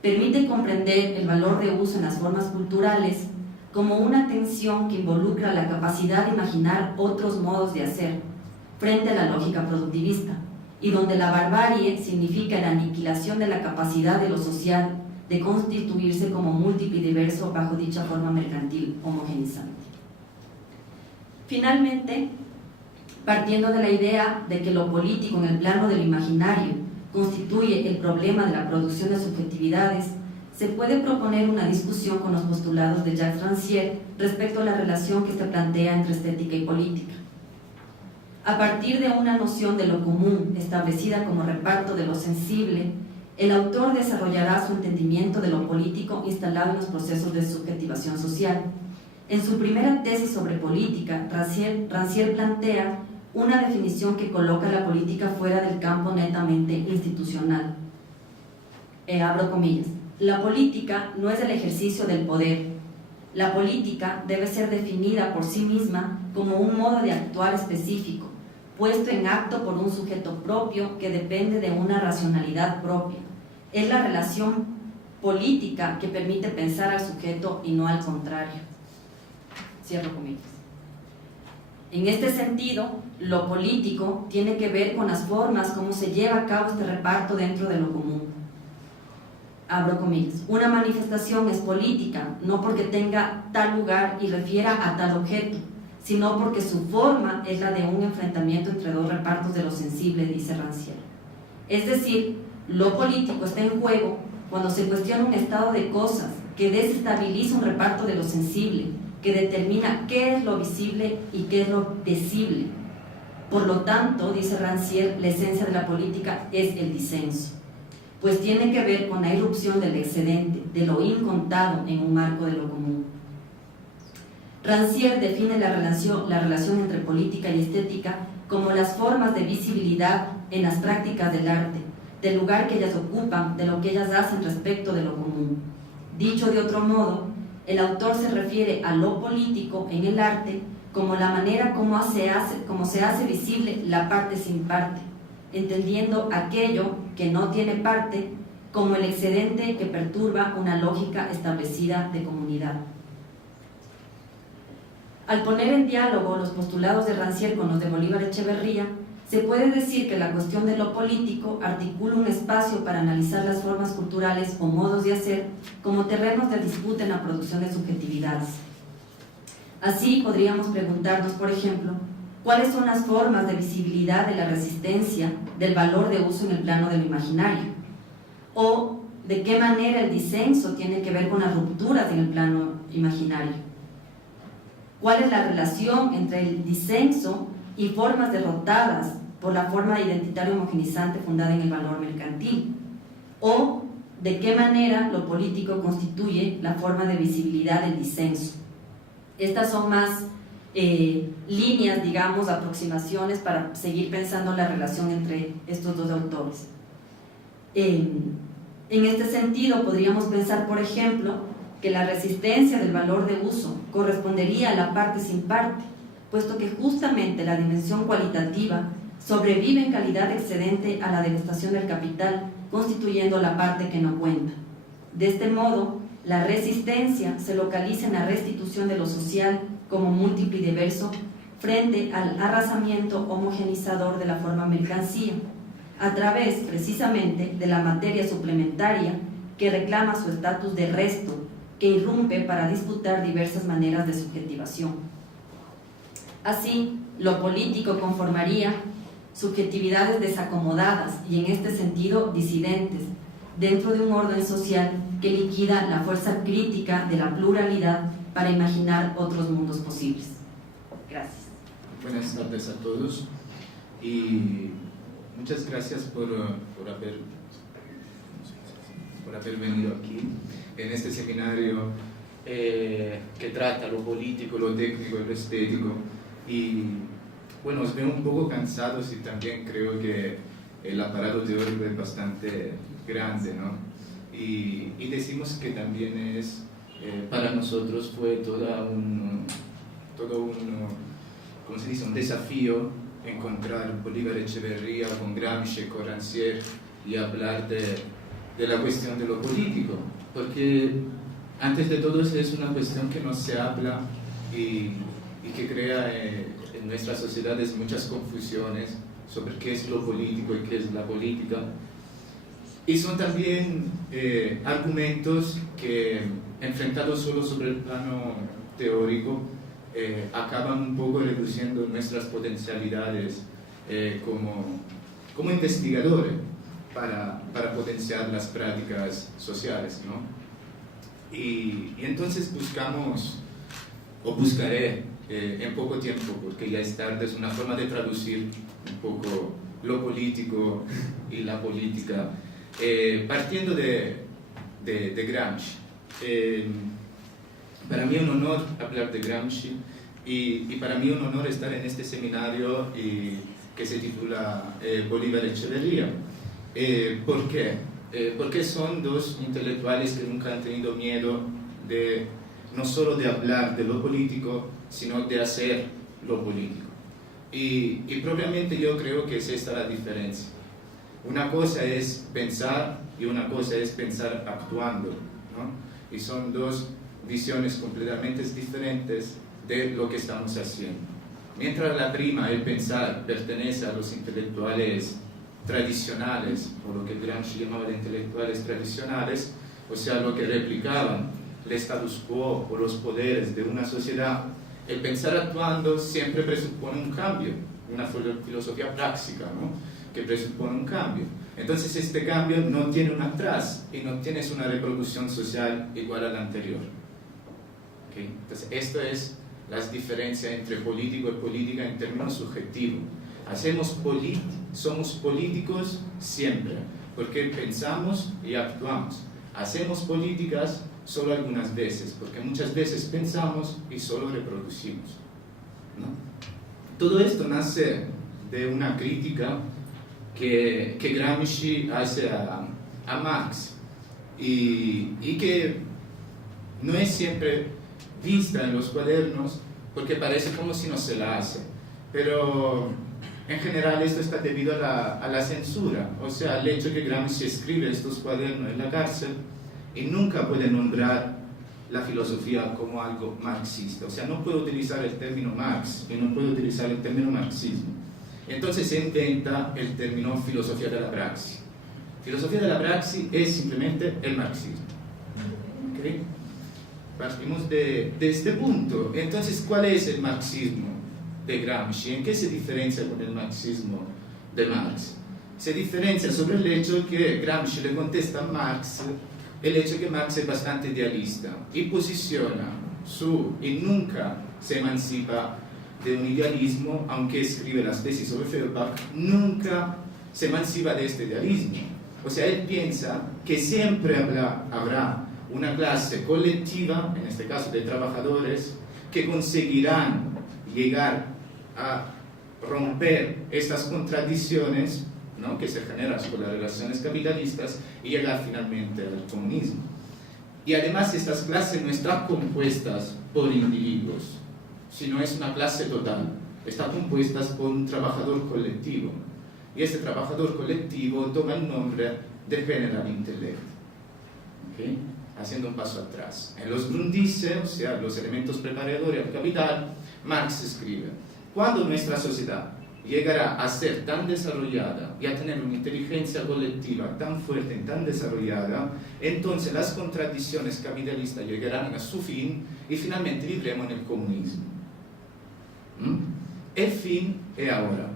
permite comprender el valor de uso en las formas culturales como una tensión que involucra la capacidad de imaginar otros modos de hacer frente a la lógica productivista, y donde la barbarie significa la aniquilación de la capacidad de lo social de constituirse como múltiple y diverso bajo dicha forma mercantil homogenizante. Finalmente, partiendo de la idea de que lo político en el plano del imaginario constituye el problema de la producción de subjetividades, se puede proponer una discusión con los postulados de Jacques Rancière respecto a la relación que se plantea entre estética y política. A partir de una noción de lo común establecida como reparto de lo sensible, el autor desarrollará su entendimiento de lo político instalado en los procesos de subjetivación social. En su primera tesis sobre política, Rancière plantea una definición que coloca la política fuera del campo netamente institucional. Abro comillas. La política no es el ejercicio del poder. La política debe ser definida por sí misma como un modo de actuar específico, puesto en acto por un sujeto propio que depende de una racionalidad propia. Es la relación política que permite pensar al sujeto y no al contrario. Cierro comillas. En este sentido, lo político tiene que ver con las formas como se lleva a cabo este reparto dentro de lo común. Abro comillas. Una manifestación es política, no porque tenga tal lugar y refiera a tal objeto, sino porque su forma es la de un enfrentamiento entre dos repartos de lo sensible, dice Rancière. Es decir, lo político está en juego cuando se cuestiona un estado de cosas que desestabiliza un reparto de lo sensible, que determina qué es lo visible y qué es lo decible. Por lo tanto, dice Rancière, la esencia de la política es el disenso, pues tiene que ver con la irrupción del excedente, de lo incontado en un marco de lo común. Rancière define la relación entre política y estética como las formas de visibilidad en las prácticas del arte, del lugar que ellas ocupan, de lo que ellas hacen respecto de lo común. Dicho de otro modo, el autor se refiere a lo político en el arte como la manera como se hace visible la parte sin parte, entendiendo aquello que no tiene parte como el excedente que perturba una lógica establecida de comunidad. Al poner en diálogo los postulados de Rancière con los de Bolívar Echeverría, se puede decir que la cuestión de lo político articula un espacio para analizar las formas culturales o modos de hacer como terrenos de disputa en la producción de subjetividades. Así podríamos preguntarnos, por ejemplo, ¿cuáles son las formas de visibilidad de la resistencia del valor de uso en el plano del imaginario? ¿O de qué manera el disenso tiene que ver con las rupturas en el plano imaginario? ¿Cuál es la relación entre el disenso y formas derrotadas por la forma identitaria homogenizante fundada en el valor mercantil? ¿O de qué manera lo político constituye la forma de visibilidad del disenso? Estas son más líneas, digamos, aproximaciones para seguir pensando la relación entre estos dos autores. En este sentido, podríamos pensar, por ejemplo, que la resistencia del valor de uso correspondería a la parte sin parte, puesto que justamente la dimensión cualitativa sobrevive en calidad excedente a la devastación del capital, constituyendo la parte que no cuenta. De este modo, la resistencia se localiza en la restitución de lo social como múltiple y diverso frente al arrasamiento homogenizador de la forma mercancía, a través precisamente de la materia suplementaria que reclama su estatus de resto, que irrumpe para disputar diversas maneras de subjetivación. Así, lo político conformaría subjetividades desacomodadas y en este sentido disidentes, dentro de un orden social que liquida la fuerza crítica de la pluralidad para imaginar otros mundos posibles. Gracias. Buenas tardes a todos y muchas gracias por haber venido aquí en este seminario que trata lo político, lo técnico y lo estético. Y bueno, os veo un poco cansados y también creo que el aparato teórico es bastante grande, ¿no? Y decimos que también es, para nosotros fue todo un ¿cómo se dice? Un desafío encontrar Bolívar Echeverría con Gramsci, con Rancière y hablar de la cuestión de lo político, porque antes de todo es una cuestión que no se habla y que crea en nuestras sociedades muchas confusiones sobre qué es lo político y qué es la política. Y son también argumentos que, enfrentados solo sobre el plano teórico, acaban un poco reduciendo nuestras potencialidades como investigadores para potenciar las prácticas sociales, ¿no? Y entonces buscaré en poco tiempo, porque ya es tarde, es una forma de traducir un poco lo político y la política, partiendo de Gramsci. Para mí es un honor hablar de Gramsci y para mí es un honor estar en este seminario que se titula Bolívar Echeverría. ¿Por qué? Porque son dos intelectuales que nunca han tenido miedo no solo de hablar de lo político, sino de hacer lo político. Y propiamente yo creo que es esta la diferencia. Una cosa es pensar y una cosa es pensar actuando, ¿no? Y son dos visiones completamente diferentes de lo que estamos haciendo. Mientras la prima, el pensar, pertenece a los intelectuales tradicionales, o lo que Gramsci llamaba de intelectuales tradicionales, o sea, lo que replicaban el status quo o los poderes de una sociedad, el pensar actuando siempre presupone un cambio, una filosofía práctica, ¿no? Que presupone un cambio. Entonces este cambio no tiene un atrás y no tienes una reproducción social igual a la anterior. ¿Okay? Entonces esto es las diferencias entre político y política en términos subjetivos. Somos políticos siempre, porque pensamos y actuamos. Hacemos políticas solo algunas veces, porque muchas veces pensamos y solo reproducimos, ¿no? Todo esto nace de una crítica que Gramsci hace a Marx y que no es siempre vista en los cuadernos porque parece como si no se la hace, pero en general esto está debido a la censura, o sea, el hecho que Gramsci escribe estos cuadernos en la cárcel y nunca puede nombrar la filosofía como algo marxista, o sea, no puede utilizar el término Marx y no puede utilizar el término marxismo. Entonces se inventa el término filosofía de la praxis. Filosofía de la praxis es simplemente el marxismo. ¿Okay? Partimos de este punto. Entonces, ¿cuál es el marxismo de Gramsci? ¿En qué se diferencia con el marxismo de Marx? Se diferencia sobre el hecho que Gramsci le contesta a Marx el hecho que Marx es bastante idealista y posiciona y nunca se emancipa de un idealismo, aunque escribe las tesis sobre Feuerbach, nunca se emancipa de este idealismo. O sea, él piensa que siempre habrá una clase colectiva, en este caso de trabajadores, que conseguirán llegar a romper estas contradicciones, ¿no?, que se generan con las relaciones capitalistas y llegar finalmente al comunismo. Y además estas clases no están compuestas por individuos, sino es una clase total, están compuestas por un trabajador colectivo. Y este trabajador colectivo toma el nombre de General Intellect. ¿Okay? Haciendo un paso atrás. En los Grundrisse, o sea, los elementos preparadores al capital, Marx escribe: cuando nuestra sociedad llegará a ser tan desarrollada y a tener una inteligencia colectiva tan fuerte y tan desarrollada, entonces las contradicciones capitalistas llegarán a su fin y finalmente viviremos en el comunismo. El fin es ahora.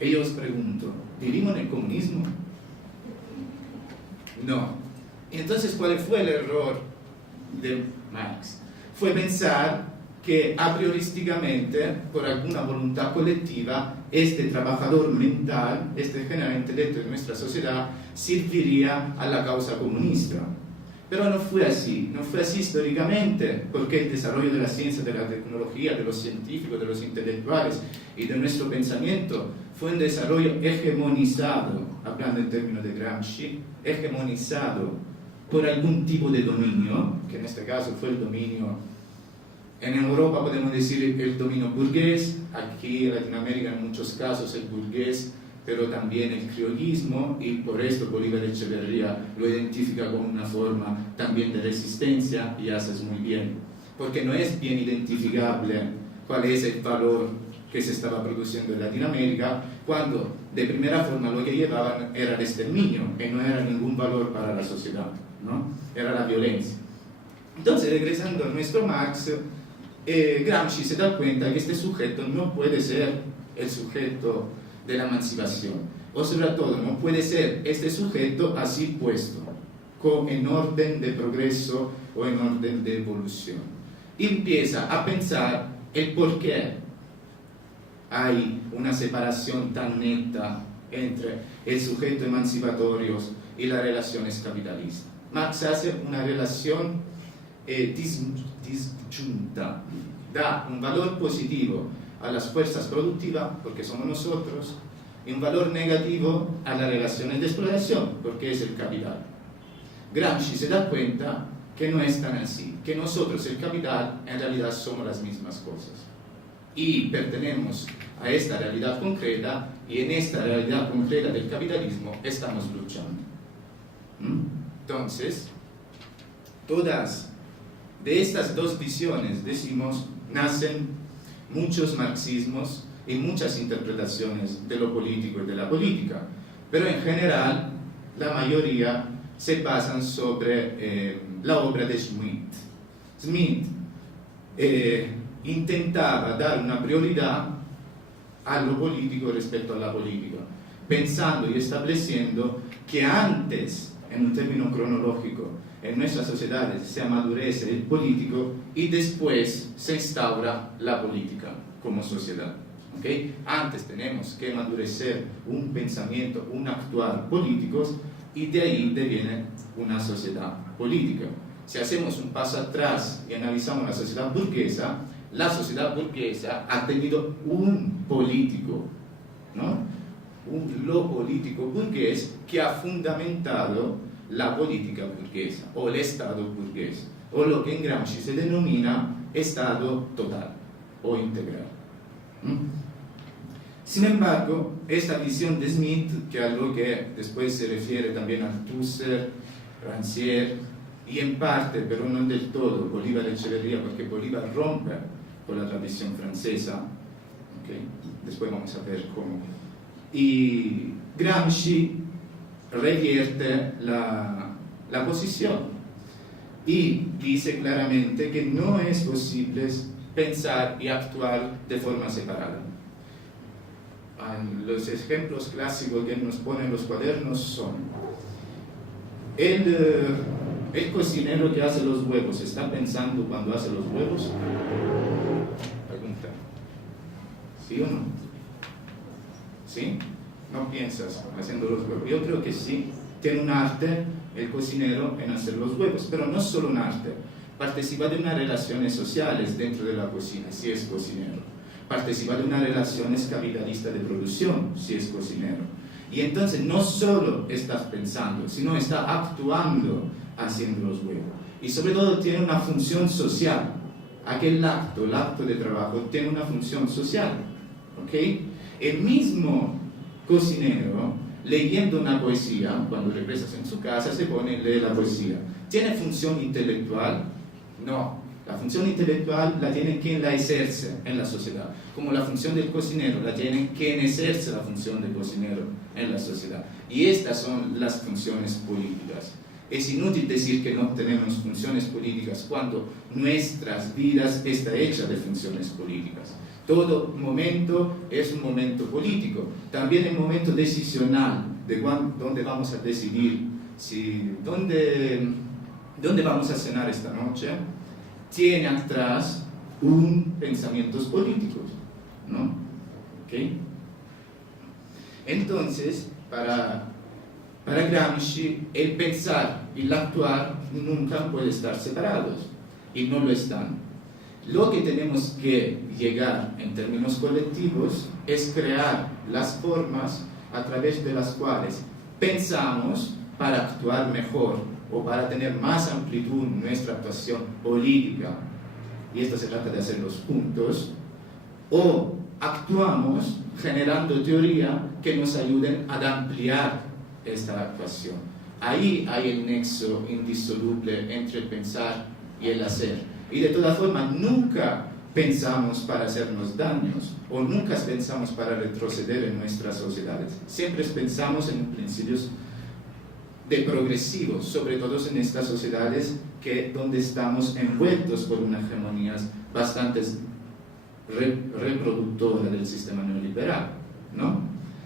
Y yo os pregunto, ¿vivimos en el comunismo? No. Entonces, ¿cuál fue el error de Marx? Fue pensar que a priorísticamente, por alguna voluntad colectiva, este trabajador mental, este género intelecto de nuestra sociedad, serviría a la causa comunista. Pero no fue así históricamente, porque el desarrollo de la ciencia, de la tecnología, de los científicos, de los intelectuales y de nuestro pensamiento fue un desarrollo hegemonizado, hablando en términos de Gramsci, hegemonizado por algún tipo de dominio, que en este caso fue el dominio, en Europa podemos decir el dominio burgués, aquí en Latinoamérica en muchos casos el burgués, pero también el criollismo, y por esto Bolívar Echeverría lo identifica como una forma también de resistencia, y haces muy bien, porque no es bien identificable cuál es el valor que se estaba produciendo en Latinoamérica, cuando de primera forma lo que llevaban era el exterminio, y no era ningún valor para la sociedad, ¿no? Era la violencia. Entonces, regresando a nuestro Marx, Gramsci se da cuenta que este sujeto no puede ser el sujeto de la emancipación, o sobre todo no puede ser este sujeto así puesto, en orden de progreso o en orden de evolución. Y empieza a pensar el por qué hay una separación tan neta entre el sujeto emancipatorio y las relaciones capitalistas. Marx hace una relación disjunta, da un valor positivo a las fuerzas productivas, porque somos nosotros, y un valor negativo a las relaciones de explotación, porque es el capital. Gramsci se da cuenta que no es tan así, que nosotros, el capital, en realidad somos las mismas cosas. Y pertenecemos a esta realidad concreta, y en esta realidad concreta del capitalismo estamos luchando. Entonces, todas de estas dos visiones, decimos, nacen muchos marxismos y muchas interpretaciones de lo político y de la política, pero en general la mayoría se basan sobre la obra de Schmitt. Schmitt intentaba dar una prioridad a lo político respecto a la política, pensando y estableciendo que antes, en un término cronológico, en nuestras sociedades se amadurece el político y después se instaura la política como sociedad. ¿Okay? Antes tenemos que amadurecer un pensamiento, un actuar políticos, y de ahí deviene una sociedad política. Si hacemos un paso atrás y analizamos la sociedad burguesa ha tenido un político, ¿no? Lo político burgués que ha fundamentado la política burguesa o el Estado burgués, o lo que en Gramsci se denomina Estado total o integral. Sin embargo, esta visión de Schmitt, que es algo que después se refiere también a Tusser, Rancière, y en parte, pero no del todo, Bolívar Echeverría, porque Bolívar rompe con la tradición francesa, ¿okay? Después vamos a ver cómo. Y Gramsci revierte la posición y dice claramente que no es posible pensar y actuar de forma separada. Los ejemplos clásicos que nos ponen los cuadernos son el cocinero que hace los huevos, ¿está pensando cuando hace los huevos? Pregunta. ¿Sí o no? ¿Sí? No piensas haciendo los huevos. Yo creo que sí. Tiene un arte el cocinero en hacer los huevos, pero no solo un arte. Participa de unas relaciones sociales dentro de la cocina, si es cocinero. Participa de unas relaciones capitalistas de producción, si es cocinero. Y entonces no solo estás pensando, sino está actuando haciendo los huevos. Y sobre todo tiene una función social. Aquel acto, el acto de trabajo, tiene una función social. ¿Okay? El mismo cocinero, leyendo una poesía, cuando regresas en su casa, se pone a leer la poesía. ¿Tiene función intelectual? No. La función intelectual la tiene quien la ejerce en la sociedad. Como la función del cocinero la tiene quien ejerce la función del cocinero en la sociedad. Y estas son las funciones políticas. Es inútil decir que no tenemos funciones políticas cuando nuestras vidas están hechas de funciones políticas. Todo momento es un momento político. También el momento decisional, de donde vamos a decidir ¿dónde vamos a cenar esta noche? Tiene atrás un pensamientos políticos, ¿no? ¿Okay? Entonces, para Gramsci, el pensar y el actuar nunca pueden estar separados, y no lo están. Lo que tenemos que llegar en términos colectivos es crear las formas a través de las cuales pensamos para actuar mejor o para tener más amplitud en nuestra actuación política, y esto se trata de hacerlos juntos, o actuamos generando teoría que nos ayuden a ampliar esta actuación. Ahí hay el nexo indisoluble entre el pensar y el hacer. Y de todas formas, nunca pensamos para hacernos daños o nunca pensamos para retroceder en nuestras sociedades. Siempre pensamos en principios de progresivos, sobre todo en estas sociedades donde estamos envueltos por unas hegemonías bastante reproductoras del sistema neoliberal, ¿no?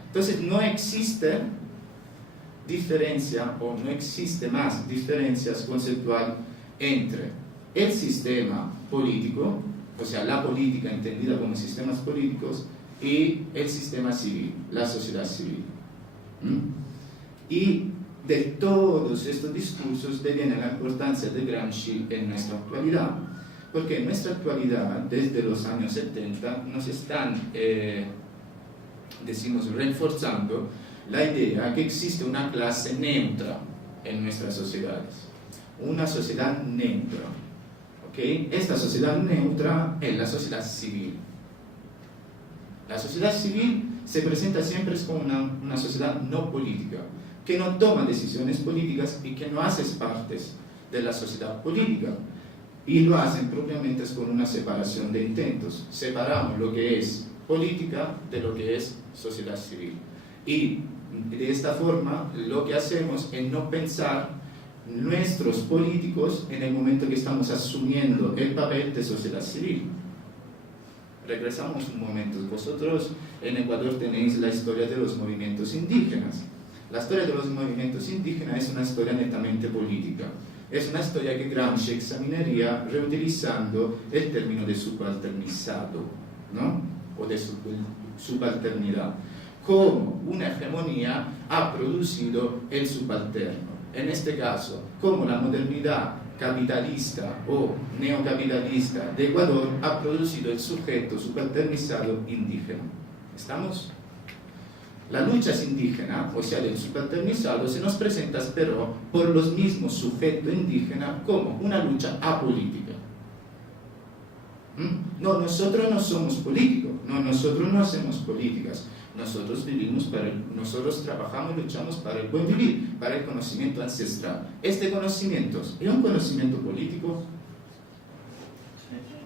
Entonces no existe diferencia o no existe más diferencias conceptuales entre el sistema político, o sea, la política entendida como sistemas políticos, y el sistema civil, la sociedad civil. Y de todos estos discursos deviene la importancia de Gramsci en nuestra actualidad, porque en nuestra actualidad, desde los años 70, nos están, reforzando la idea que existe una clase neutra en nuestras sociedades, una sociedad neutra. ¿Okay? Esta sociedad neutra es la sociedad civil. La sociedad civil se presenta siempre como una sociedad no política, que no toma decisiones políticas y que no hace parte de la sociedad política. Y lo hacen propiamente con una separación de intentos. Separamos lo que es política de lo que es sociedad civil. Y de esta forma lo que hacemos es no pensar nuestros políticos en el momento que estamos asumiendo el papel de sociedad civil. Regresamos un momento. Vosotros en Ecuador tenéis la historia de los movimientos indígenas. La historia de los movimientos indígenas es una historia netamente política. Es una historia que Gramsci examinaría reutilizando el término de subalternizado, ¿no? O de subalternidad. Cómo una hegemonía ha producido el subalterno. En este caso, cómo la modernidad capitalista o neocapitalista de Ecuador ha producido el sujeto subalternizado indígena. ¿Estamos? La lucha indígena, o sea, del subalternizado, se nos presenta, pero por los mismos sujetos indígenas como una lucha apolítica. No, nosotros no somos políticos, no, nosotros no hacemos políticas. Nosotros nosotros trabajamos y luchamos para el buen vivir, para el conocimiento ancestral. Este conocimiento es un conocimiento político.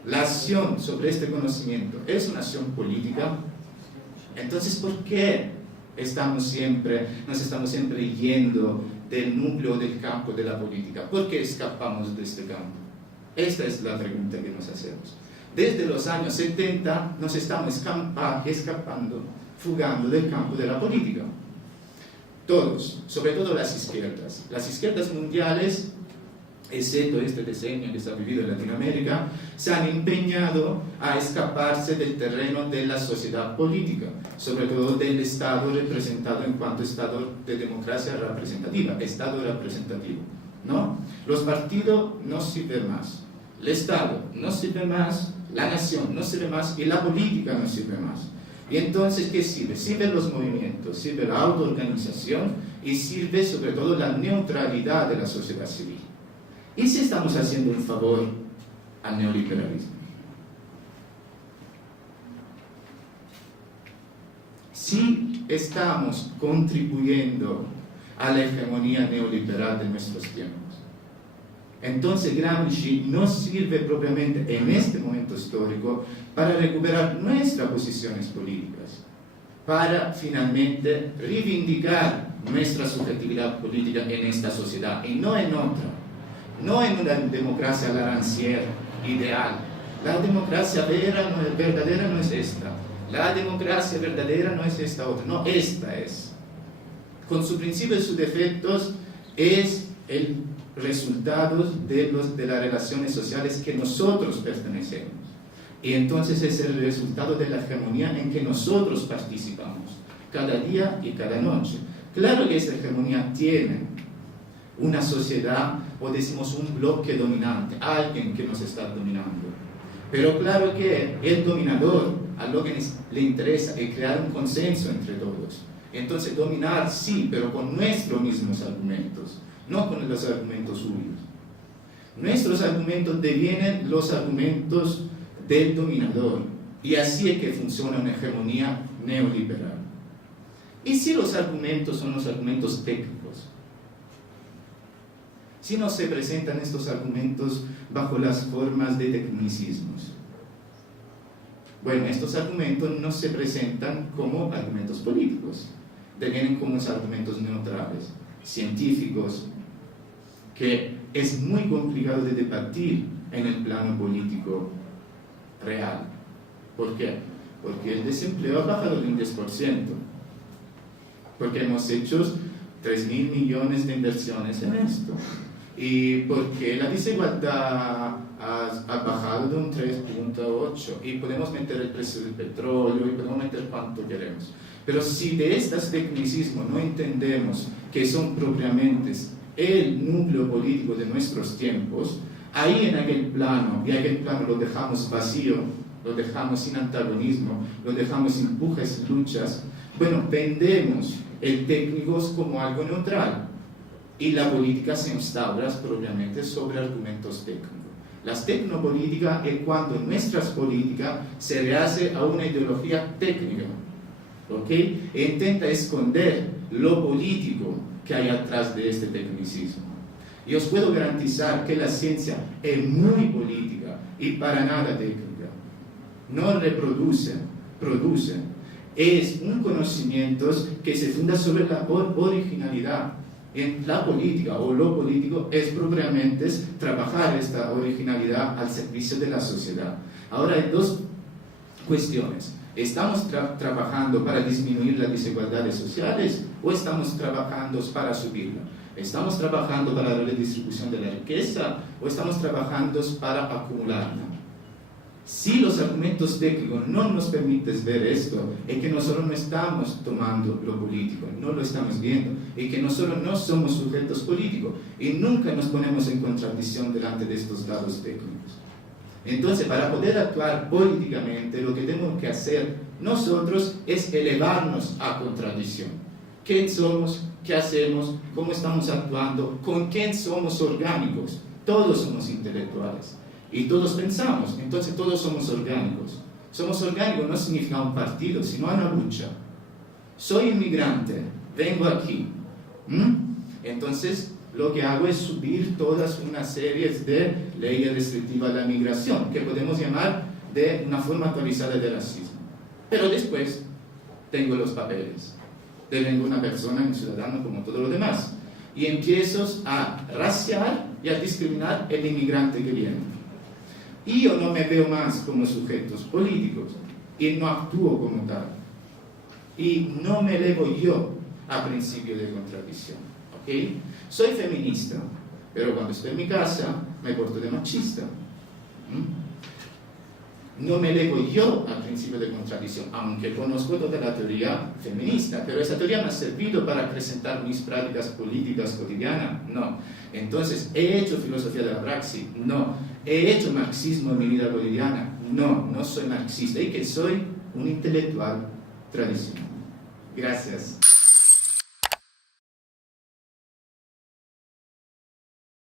La acción sobre este conocimiento es una acción política. Entonces, ¿por qué nos estamos siempre yendo del núcleo del campo de la política? ¿Por qué escapamos de este campo? Esta es la pregunta que nos hacemos. Desde los años 70 nos estamos escapando, fugando del campo de la política. Todos, sobre todo las izquierdas mundiales, excepto este decenio que se ha vivido en Latinoamérica, se han empeñado a escaparse del terreno de la sociedad política, sobre todo del Estado representado en cuanto a Estado de democracia representativa, Estado representativo, ¿no? Los partidos no sirven más, el Estado no sirve más, la nación no sirve más y la política no sirve más. Y entonces, ¿qué sirve? Sirven los movimientos, sirve la autoorganización y sirve sobre todo la neutralidad de la sociedad civil. ¿Y si estamos haciendo un favor al neoliberalismo? Si estamos contribuyendo a la hegemonía neoliberal de nuestros tiempos, entonces Gramsci nos sirve propiamente en este momento histórico para recuperar nuestras posiciones políticas, para finalmente reivindicar nuestra subjetividad política en esta sociedad y no en otra. No en una democracia Larancière ideal. La democracia verdadera no es esta. La democracia verdadera no es esta otra. No, esta es. Con sus principios y sus defectos, es el resultado de las relaciones sociales que nosotros pertenecemos. Y entonces es el resultado de la hegemonía en que nosotros participamos, cada día y cada noche. Claro que esa hegemonía tiene una sociedad, o decimos un bloque dominante, alguien que nos está dominando. Pero claro que el dominador, a lo que le interesa es crear un consenso entre todos. Entonces dominar sí, pero con nuestros mismos argumentos, no con los argumentos suyos. Nuestros argumentos devienen los argumentos del dominador, y así es que funciona una hegemonía neoliberal. ¿Y si los argumentos son los argumentos técnicos? Si no se presentan estos argumentos bajo las formas de tecnicismos. Bueno, estos argumentos no se presentan como argumentos políticos, devienen como argumentos neutrales, científicos, que es muy complicado de debatir en el plano político real. ¿Por qué? Porque el desempleo ha bajado de un 10%, porque hemos hecho 3.000 millones de inversiones en esto, y porque la desigualdad ha bajado de un 3.8, y podemos meter el precio del petróleo, y podemos meter cuanto queremos. Pero si de estos tecnicismos no entendemos que son propiamente el núcleo político de nuestros tiempos, ahí en aquel plano, y aquel plano lo dejamos vacío, lo dejamos sin antagonismo, lo dejamos sin pujas, luchas, bueno, vendemos el técnico como algo neutral, y la política se instaura propiamente sobre argumentos técnicos. Las tecnopolíticas es cuando nuestras políticas se rehace a una ideología técnica, ¿ok? E intenta esconder lo político que hay atrás de este tecnicismo. Y os puedo garantizar que la ciencia es muy política y para nada técnica. No reproduce, produce. Es un conocimiento que se funda sobre la originalidad. En la política o lo político es propiamente trabajar esta originalidad al servicio de la sociedad. Ahora hay dos cuestiones. ¿Estamos trabajando para disminuir las desigualdades sociales o estamos trabajando para subirla? ¿Estamos trabajando para la redistribución de la riqueza o estamos trabajando para acumularla? Si los argumentos técnicos no nos permiten ver esto, es que nosotros no estamos tomando lo político, no lo estamos viendo, y que nosotros no somos sujetos políticos, y nunca nos ponemos en contradicción delante de estos datos técnicos. Entonces, para poder actuar políticamente, lo que tenemos que hacer nosotros es elevarnos a contradicción. ¿Quién somos? ¿Qué hacemos? ¿Cómo estamos actuando? ¿Con quién somos orgánicos? Todos somos intelectuales. Y todos pensamos, entonces todos somos orgánicos. Somos orgánicos no significa un partido, sino una lucha. Soy inmigrante, vengo aquí. Entonces, lo que hago es subir todas una serie de leyes restrictivas a la migración, que podemos llamar de una forma actualizada de racismo. Pero después tengo los papeles. Tengo una persona, un ciudadano como todos los demás. Y empiezo a raciar y a discriminar el inmigrante que viene. Y yo no me veo más como sujetos políticos y no actúo como tal. Y no me elevo yo a principio de contradicción. ¿Okay? Soy feminista, pero cuando estoy en mi casa me porto de machista. No me elevo yo al principio de contradicción, aunque conozco toda la teoría feminista, pero esa teoría me ha servido para presentar mis prácticas políticas cotidianas. No. Entonces, ¿he hecho filosofía de la praxis? No. ¿He hecho marxismo en mi vida cotidiana? No, no soy marxista, y que soy un intelectual tradicional. Gracias.